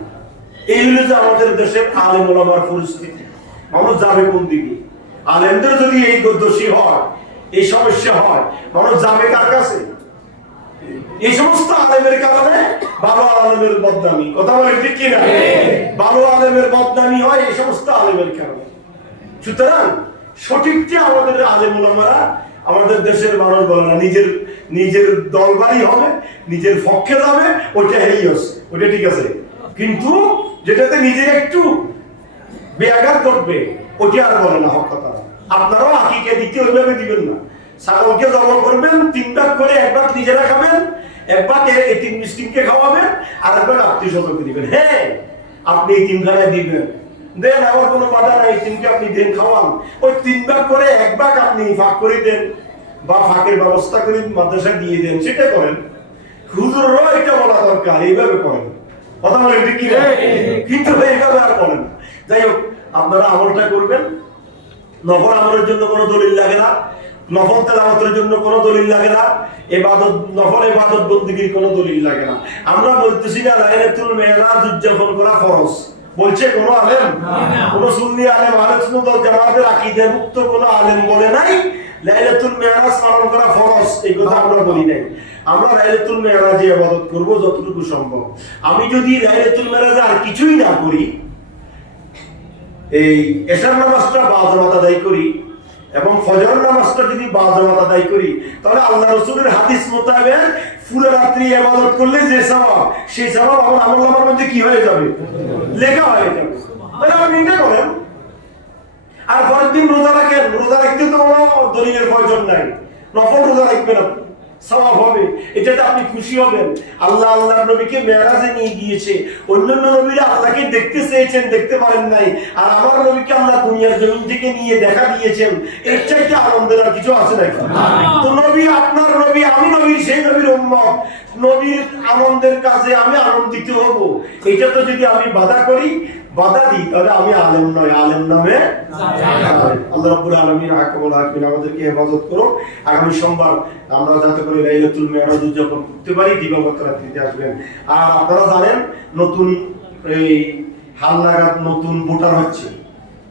এই হলো যে আমাদের দেশের আলেম ওলামার পরিস্থিতি। মানুষ যাবে কোন দিকে? আলেমদের যদি এই দোষী হয়, এই সমস্যা হয়, মানুষ যাবে কার কাছে? এই সমস্ত আলেমের কারণে ভালো আলেমের বদনামি, কথা বলেন ঠিক কিনা? ভালো আলেমের বদনামি হয় এই সমস্ত আলেমের কারণে। সুতরাং সঠিকটা আমাদের আলেম ওলামারা, আমাদের দেশের মানুষ বলে না, নিজের দলবাড়ি হবে, নিজের পক্ষে যাবে, ওটা ওটা ঠিক আছে। কিন্তু যেটাতে নিজের একটু বেয়াঘাত ঘটবে, ওটা আর বলে না হক কথা। আপনারাও আকিকা দিতে ওইভাবে দিবেন না। ছাগলকে জবাই করবেন, 3 ভাগ করে, 1 ভাগ নিজেরা খাবেন, 1 ভাগ এতিম মিসকিনকে খাওয়াবেন, আর 1 ভাগ আত্মীয় স্বজনকে দিবেন। হ্যাঁ, আপনি এতিমখানায় দিবেন, দেন, আমার কোনো বাধা নাই, এতিমকে আপনি দেন, খাওয়ান। ওই 3 ভাগ করে 1 ভাগ আপনি ফাঁক করে দেন, বা ফাঁকের ব্যবস্থা করে মাদ্রাসায় দিয়ে দেন, সেটা করেন। হুজুররাও এটা বলা দরকার, এইভাবে করেন, কথা বলেন ঠিক কি? কিন্তু এইভাবে আর করেন। যাই হোক, আপনারা আমলটা করবেন। নফল আমলের জন্য কোনো দলিল লাগে না, নফল তেলাওয়াতের জন্য কোনো দলিল লাগে না, নফল ইবাদত বন্দেগীর কোনো দলিল লাগে না। আমরা বলতেছি না লাইলাতুল মিরাজ উদযাপন করা ফরজ, বলছে কোন আলেম? কোন সুন্নি আলেম, আহলে সুন্নাত ওয়াল জামাতের আকীদাভুক্ত কোন আলেম বলে নাই লাইলাতুল মিরাজ পালন করা ফরজ, এই কথা আমরা বলি নাই। আমরা লাইলাতুল মিরাজে ইবাদত করব যতটুকু সম্ভব। আমি যদি লাইলাতুল মিরাজে আর কিছুই না করি, এই এশার নামাজটা বাজামাত আদায় করি এবং ফজর নামাজটা যদি বাজামাত আদায় করি, তাহলে আল্লাহ রাসূলের হাদিস মোতাবেক পুরো রাত্রি ইবাদত করলে যে সওয়াব, সেই সওয়াব আমার আমলনামার মধ্যে কি হয়ে যাবে? লেখা হয়ে যাবে। তাহলে আপনি এটা করেন। আর পরের দিন রোজা রাখেন, রোজা রাখতে তো কোনো দলিলের প্রয়োজন নাই, নফল রোজা রাখবেন আপনি, সওয়াব হবে, এটাতে আপনি খুশি হবেন। আল্লাহ আল্লাহর নবীকে মেরাজে নিয়ে গিয়েছে, অন্যান্য নবীরা আল্লাহকে দেখতে চেয়েছেন, দেখতে পারেন নাই, আর আমার নবীকে আল্লাহ দুনিয়ার জমিন থেকে নিয়ে দেখা দিয়েছেন। এর চাইতে আনন্দের আর কিছু আছে নাকি? তো নবী আপনার নবী, আমি নবীর সেই নবীর উম্মত, নবীর আনন্দের কাজে আমি আনন্দিত হব। এটা তো যদি আমি বাধা করি, বাধা দিই, তাহলে আমি আলেম নয়, আলেম নামে আল্লাহ রাব্বুল আলামিন হাকিমুল হাকিম আমাদেরকে হেফাজত করুন। আগামী সোমবার আমরা যাতে করে লাইলাতুল মিরাজ উদযাপন করতে পারি, দিবাগত রাত্রিতে আসবেন। আর আপনারা জানেন নতুন এই হালনাগাদ নতুন ভোটার হচ্ছে।